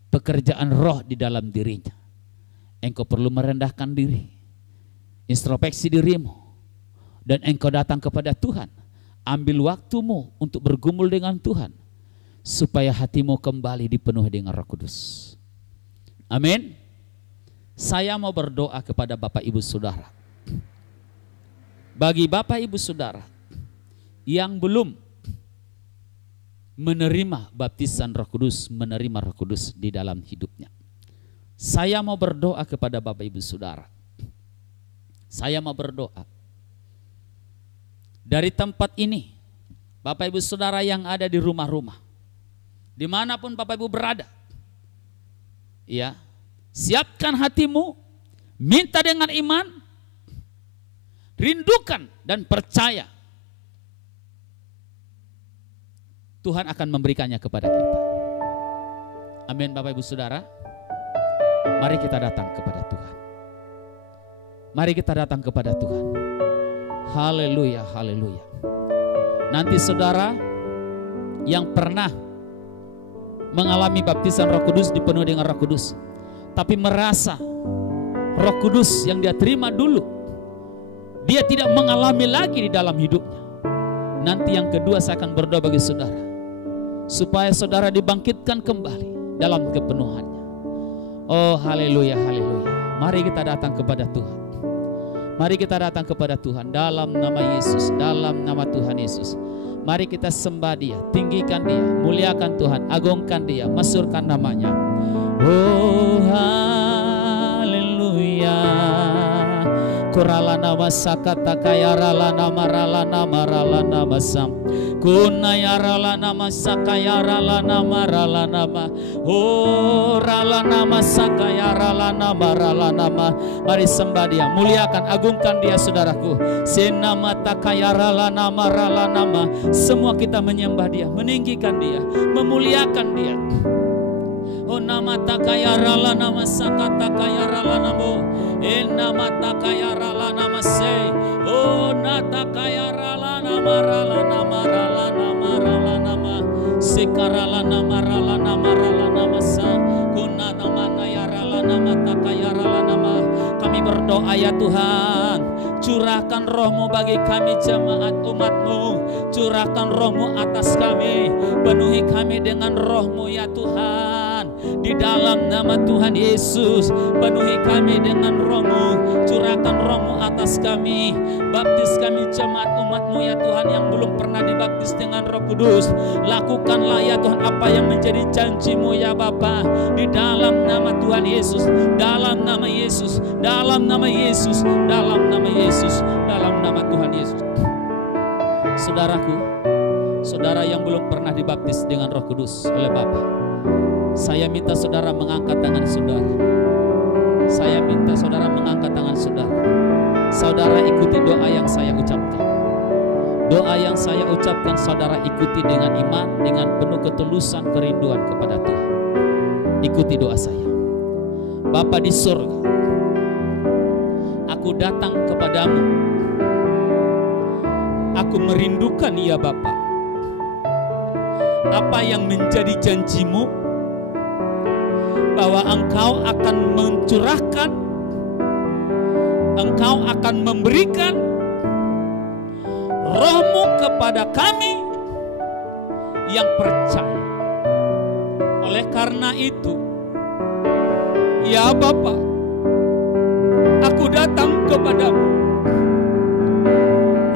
pekerjaan roh di dalam dirinya, engkau perlu merendahkan diri, introspeksi dirimu, dan engkau datang kepada Tuhan. Ambil waktumu untuk bergumul dengan Tuhan, supaya hatimu kembali dipenuhi dengan Roh Kudus. Amin. Saya mau berdoa kepada Bapak Ibu Saudara. Bagi Bapak Ibu Saudara yang belum menerima baptisan Roh Kudus, menerima Roh Kudus di dalam hidupnya, saya mau berdoa kepada Bapak Ibu Saudara. Saya mau berdoa dari tempat ini, Bapak Ibu Saudara yang ada di rumah-rumah, dimanapun Bapak Ibu berada, ya, siapkan hatimu, minta dengan iman, rindukan dan percaya Tuhan akan memberikannya kepada kita. Amin. Bapak Ibu Saudara, mari kita datang kepada Tuhan. Mari kita datang kepada Tuhan. Haleluya, haleluya. Nanti saudara yang pernah mengalami baptisan Roh Kudus, dipenuhi dengan Roh Kudus, tapi merasa Roh Kudus yang dia terima dulu, dia tidak mengalami lagi di dalam hidupnya. Nanti yang kedua saya akan berdoa bagi saudara, supaya saudara dibangkitkan kembali dalam kepenuhannya. Oh haleluya, haleluya. Mari kita datang kepada Tuhan. Mari kita datang kepada Tuhan dalam nama Yesus, dalam nama Tuhan Yesus. Mari kita sembah Dia, tinggikan Dia, muliakan Tuhan, agungkan Dia, masyurkan namanya. Oh haleluya. Kurala nama sakata kayarala nama rala nama rala nama sam. Kunayarala nama sakayarala nama rala nama. Oh rala nama sakayarala nama rala nama. Mari sembah Dia, muliakan, agungkan Dia saudaraku. Senama takayarala nama rala nama. Semua kita menyembah Dia, meninggikan Dia, memuliakan Dia. Oh nama takayarala nama sakata kayarala namo. Nama takayarala nama se. Oh natakayarala nama rala nama rala nama rala nama. Sekarala nama rala nama rala nama sa. Kuna nama nayarala nama takayarala nama. Kami berdoa ya Tuhan, curahkan Roh-Mu bagi kami jemaat umat-Mu. Curahkan Roh-Mu atas kami, penuhi kami dengan Roh-Mu ya Tuhan. Di dalam nama Tuhan Yesus, penuhi kami dengan Roh-Mu, curahkan Roh-Mu atas kami. Baptis kami jemaat umat-Mu ya Tuhan yang belum pernah dibaptis dengan Roh Kudus. Lakukanlah ya Tuhan apa yang menjadi janji-Mu ya Bapa. Di dalam nama Tuhan Yesus, dalam nama Yesus, dalam nama Yesus, dalam nama Yesus, dalam nama Tuhan Yesus. Saudaraku, saudara yang belum pernah dibaptis dengan Roh Kudus oleh Bapa, saya minta saudara mengangkat tangan saudara. Saya minta saudara mengangkat tangan saudara. Saudara ikuti doa yang saya ucapkan. Doa yang saya ucapkan saudara ikuti dengan iman, dengan penuh ketulusan kerinduan kepada Tuhan. Ikuti doa saya. Bapa di surga, aku datang kepadamu. Aku merindukan ya Bapa, apa yang menjadi janji-Mu, bahwa Engkau akan mencurahkan, Engkau akan memberikan Roh-Mu kepada kami yang percaya. Oleh karena itu, ya Bapa, aku datang kepadamu.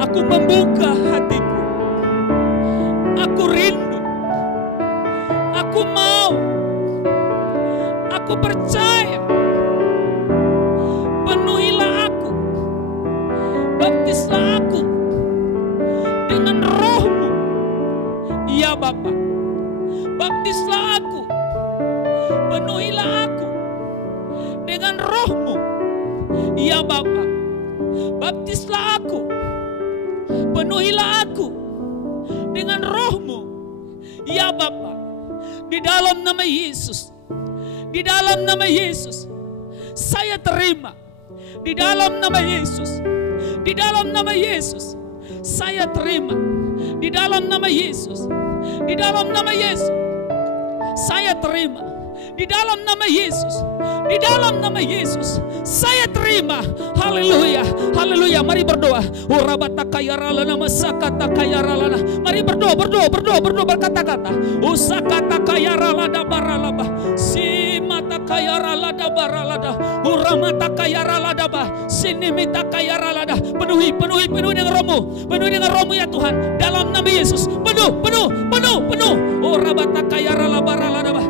Aku membuka hatiku. Aku rindu. Aku mau. Aku percaya. Penuhilah aku. Baptislah aku dengan Roh-Mu. Ya Bapa, baptislah aku. Penuhilah aku dengan Roh-Mu. Ya Bapa, baptislah aku. Penuhilah aku dengan Roh-Mu. Ya Bapa, di dalam nama Yesus, di dalam nama Yesus, saya terima. Di dalam nama Yesus, di dalam nama Yesus, saya terima. Di dalam nama Yesus, di dalam nama Yesus, saya terima. Di dalam nama Yesus. Di dalam nama Yesus. Saya terima. Haleluya. Haleluya. Mari berdoa. Mari berdoa, berdoa berkata-kata. Usakata kayaralada baralaba. Simata kayaralada baralada. Uramata kayaralada ba. Sinimita kayaralada. Penuhi dengan rohmu. Penuhi dengan rohmu ya Tuhan. Dalam nama Yesus. Penuh. Urabata kayaralada baralada ba.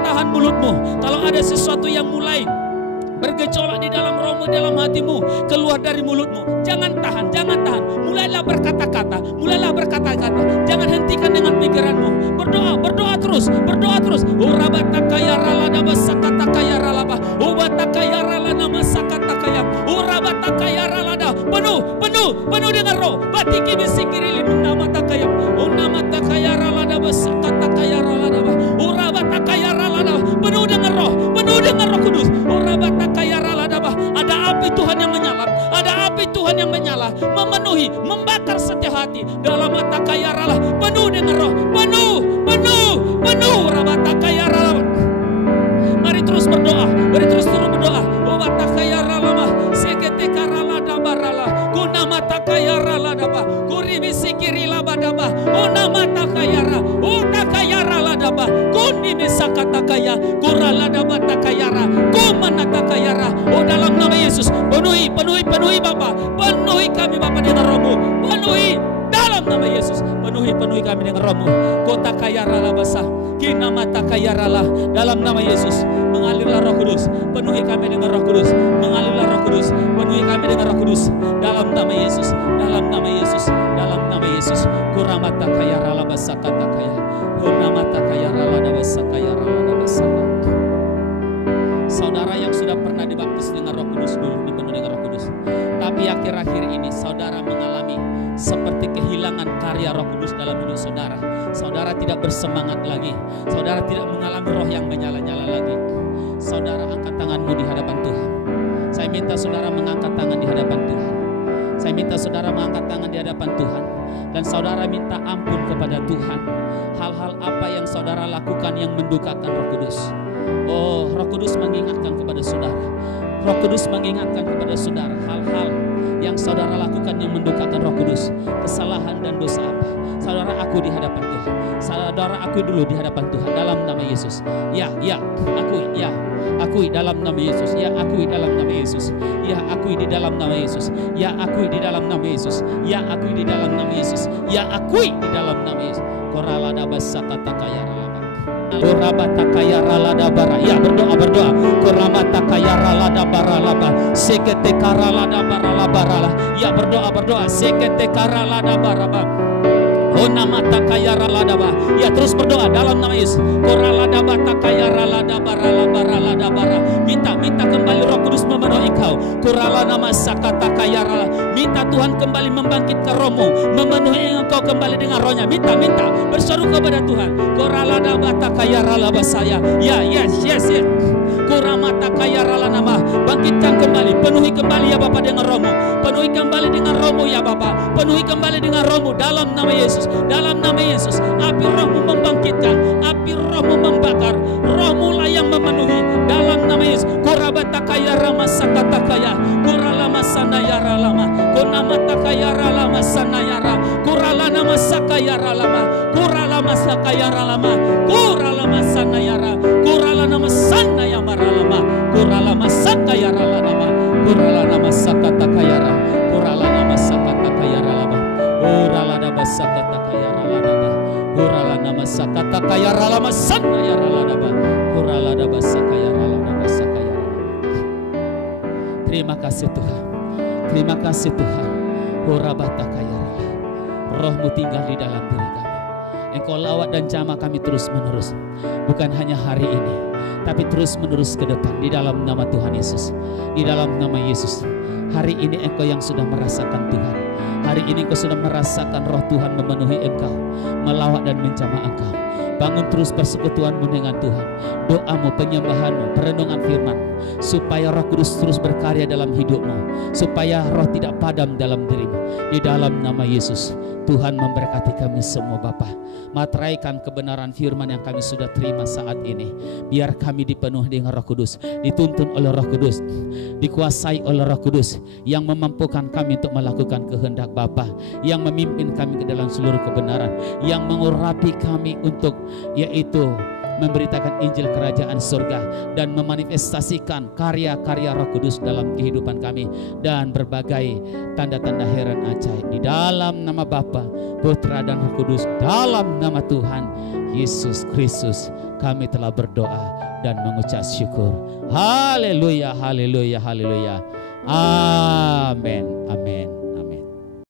Tahan mulutmu. Kalau ada sesuatu yang mulai bergejolak di dalam rohmu, dalam hatimu, keluar dari mulutmu. Jangan tahan. Mulailah berkata-kata. Jangan hentikan dengan pikiranmu. Berdoa terus. Urabata kayaralada basakata kayaralaba. Ubata kayaralada masakata kaya. Urabata kayaralada. Penuh dengan roh. Batiki bisikiri namata kaya. Unamata kayaralada basakata kayaralada. Urabata kayaralada. Penuh dengan roh kudus. Urabata kayaralada. Ada api Tuhan yang menyala. Memenuhi, membakar setiap hati. Dalam mata kayarala. Penuh dengan roh. Penuh. Urabata kayarala. Mari terus berdoa. Ubata kayarala. Sekete karalada barala. Guna mata kayarala daba. Kuribi sikirila badaba. Una mata kayara. Uta kayarala daba. Kuni misakata kaya. Kuralada bata kayara. Kumanata kayara. Oh dalam nama Yesus. Penuhi Bapa. Penuhi kami Bapa dengan rohmu. Penuhi dalam nama Yesus. Penuhi kami dengan rohmu. Kota kayarala basah. Kina mata kayarala. Dalam nama Yesus. Mengalirlah Roh Kudus. Penuhi kami dengan Roh Kudus. Mengalirlah Roh Kudus. Penuhi kami dengan Roh Kudus. Dalam nama Yesus. Dalam nama Yesus. Kuramata kayarala basah kata kaya. Kuramata kayarala basah kayarala basah. Saudara yang sudah pernah dibaptis dengan Roh Kudus dulu, dipenuhi dengan Roh Kudus. Tapi akhir-akhir ini saudara mengalami seperti kehilangan karya Roh Kudus dalam hidup saudara. Saudara tidak bersemangat lagi. Saudara tidak mengalami roh yang menyala-nyala lagi. Saudara angkat tanganmu di hadapan Tuhan. Saya minta saudara mengangkat tangan di hadapan Tuhan. Saya minta saudara mengangkat tangan di hadapan Tuhan. Dan saudara minta ampun kepada Tuhan. Hal-hal apa yang saudara lakukan yang mendukakan Roh Kudus. Oh, Roh Kudus mengingatkan kepada saudara. Roh Kudus mengingatkan kepada saudara hal-hal yang saudara lakukan yang mendukakan Roh Kudus. Kesalahan dan dosa apa? Saudara aku di hadapan Tuhan. Saudara aku dulu di hadapan Tuhan dalam nama Yesus. Akui dalam nama Yesus. Akui dalam nama Yesus. Akui di dalam nama Yesus. Akui di dalam nama Yesus. Akui di dalam nama Yesus. Akui di dalam nama Yesus. Koralada basakata kayaralaba. Korabata kayaralada bara. Berdoa. Koramata kayaralada baralaba. Sekete karalada barala. Berdoa. Sekete karalada baraba. Onamata kayaralada ba. Terus berdoa dalam nama Yesus. Koralada bata kayaralada barala bara. Minta kembali Roh Kudus memenuhi engkau. Korala nama sakata kayarala. Minta Tuhan kembali membangkitkan rohmu, memenuhi engkau kembali dengan rohnya. Minta berseru kepada Tuhan. Koralada bata kayarala basaya. Yes. Kuramata kayarala nama. Bangkitkan kembali, penuhi kembali ya Bapa dengan rohmu. Penuhi kembali dengan rohmu ya Bapa. Penuhi kembali dengan rohmu dalam nama Yesus. Dalam nama Yesus. Api rohmu membangkitkan, api rohmu membakar. Rohmu lah yang memenuhi dalam nama Yesus. Kurabata kayarama sakata kaya. Kuralama sanayara lama. Kunamata kayara lama sanayara. Kurala nama sakayara lama. Kuralama sakayara lama. Kuralama sanayara. Kurala nama sanayara lama. Kuralama sakayara lama. Kurala nama sakata kayara. Kurala nama sakata kayara lama. Kurala nama sakata kayara lama. Kurala nama sakata kayara lama sanayara lama. Kurala nama sakayara lama sakayara. Terima kasih Tuhan. Terima kasih Tuhan. Kurabata kayara. Rohmu tinggal di dalam diri kami. Engkau lawat dan jamah kami terus menerus. Bukan hanya hari ini, tapi terus menerus ke depan di dalam nama Tuhan Yesus. Di dalam nama Yesus. Hari ini engkau yang sudah merasakan Tuhan. Hari ini engkau sudah merasakan roh Tuhan memenuhi engkau, melawat dan menjamah engkau. Bangun terus persekutuanmu dengan Tuhan. Doamu, penyembahanmu, perenungan firman, supaya Roh Kudus terus berkarya dalam hidupmu, supaya roh tidak padam dalam dirimu. Di dalam nama Yesus, Tuhan memberkati kami semua Bapa. Materaikan kebenaran firman yang kami sudah terima saat ini. Biar kami dipenuhi dengan Roh Kudus, dituntun oleh Roh Kudus, dikuasai oleh Roh Kudus yang memampukan kami untuk melakukan kehendak Bapa, yang memimpin kami ke dalam seluruh kebenaran, yang mengurapi kami untuk yaitu memberitakan Injil Kerajaan Surga dan memanifestasikan karya-karya Roh Kudus dalam kehidupan kami dan berbagai tanda-tanda heran ajaib. Di dalam nama Bapa, Putra dan Roh Kudus, dalam nama Tuhan Yesus Kristus, kami telah berdoa dan mengucap syukur. Haleluya, haleluya, haleluya. Amin, amin.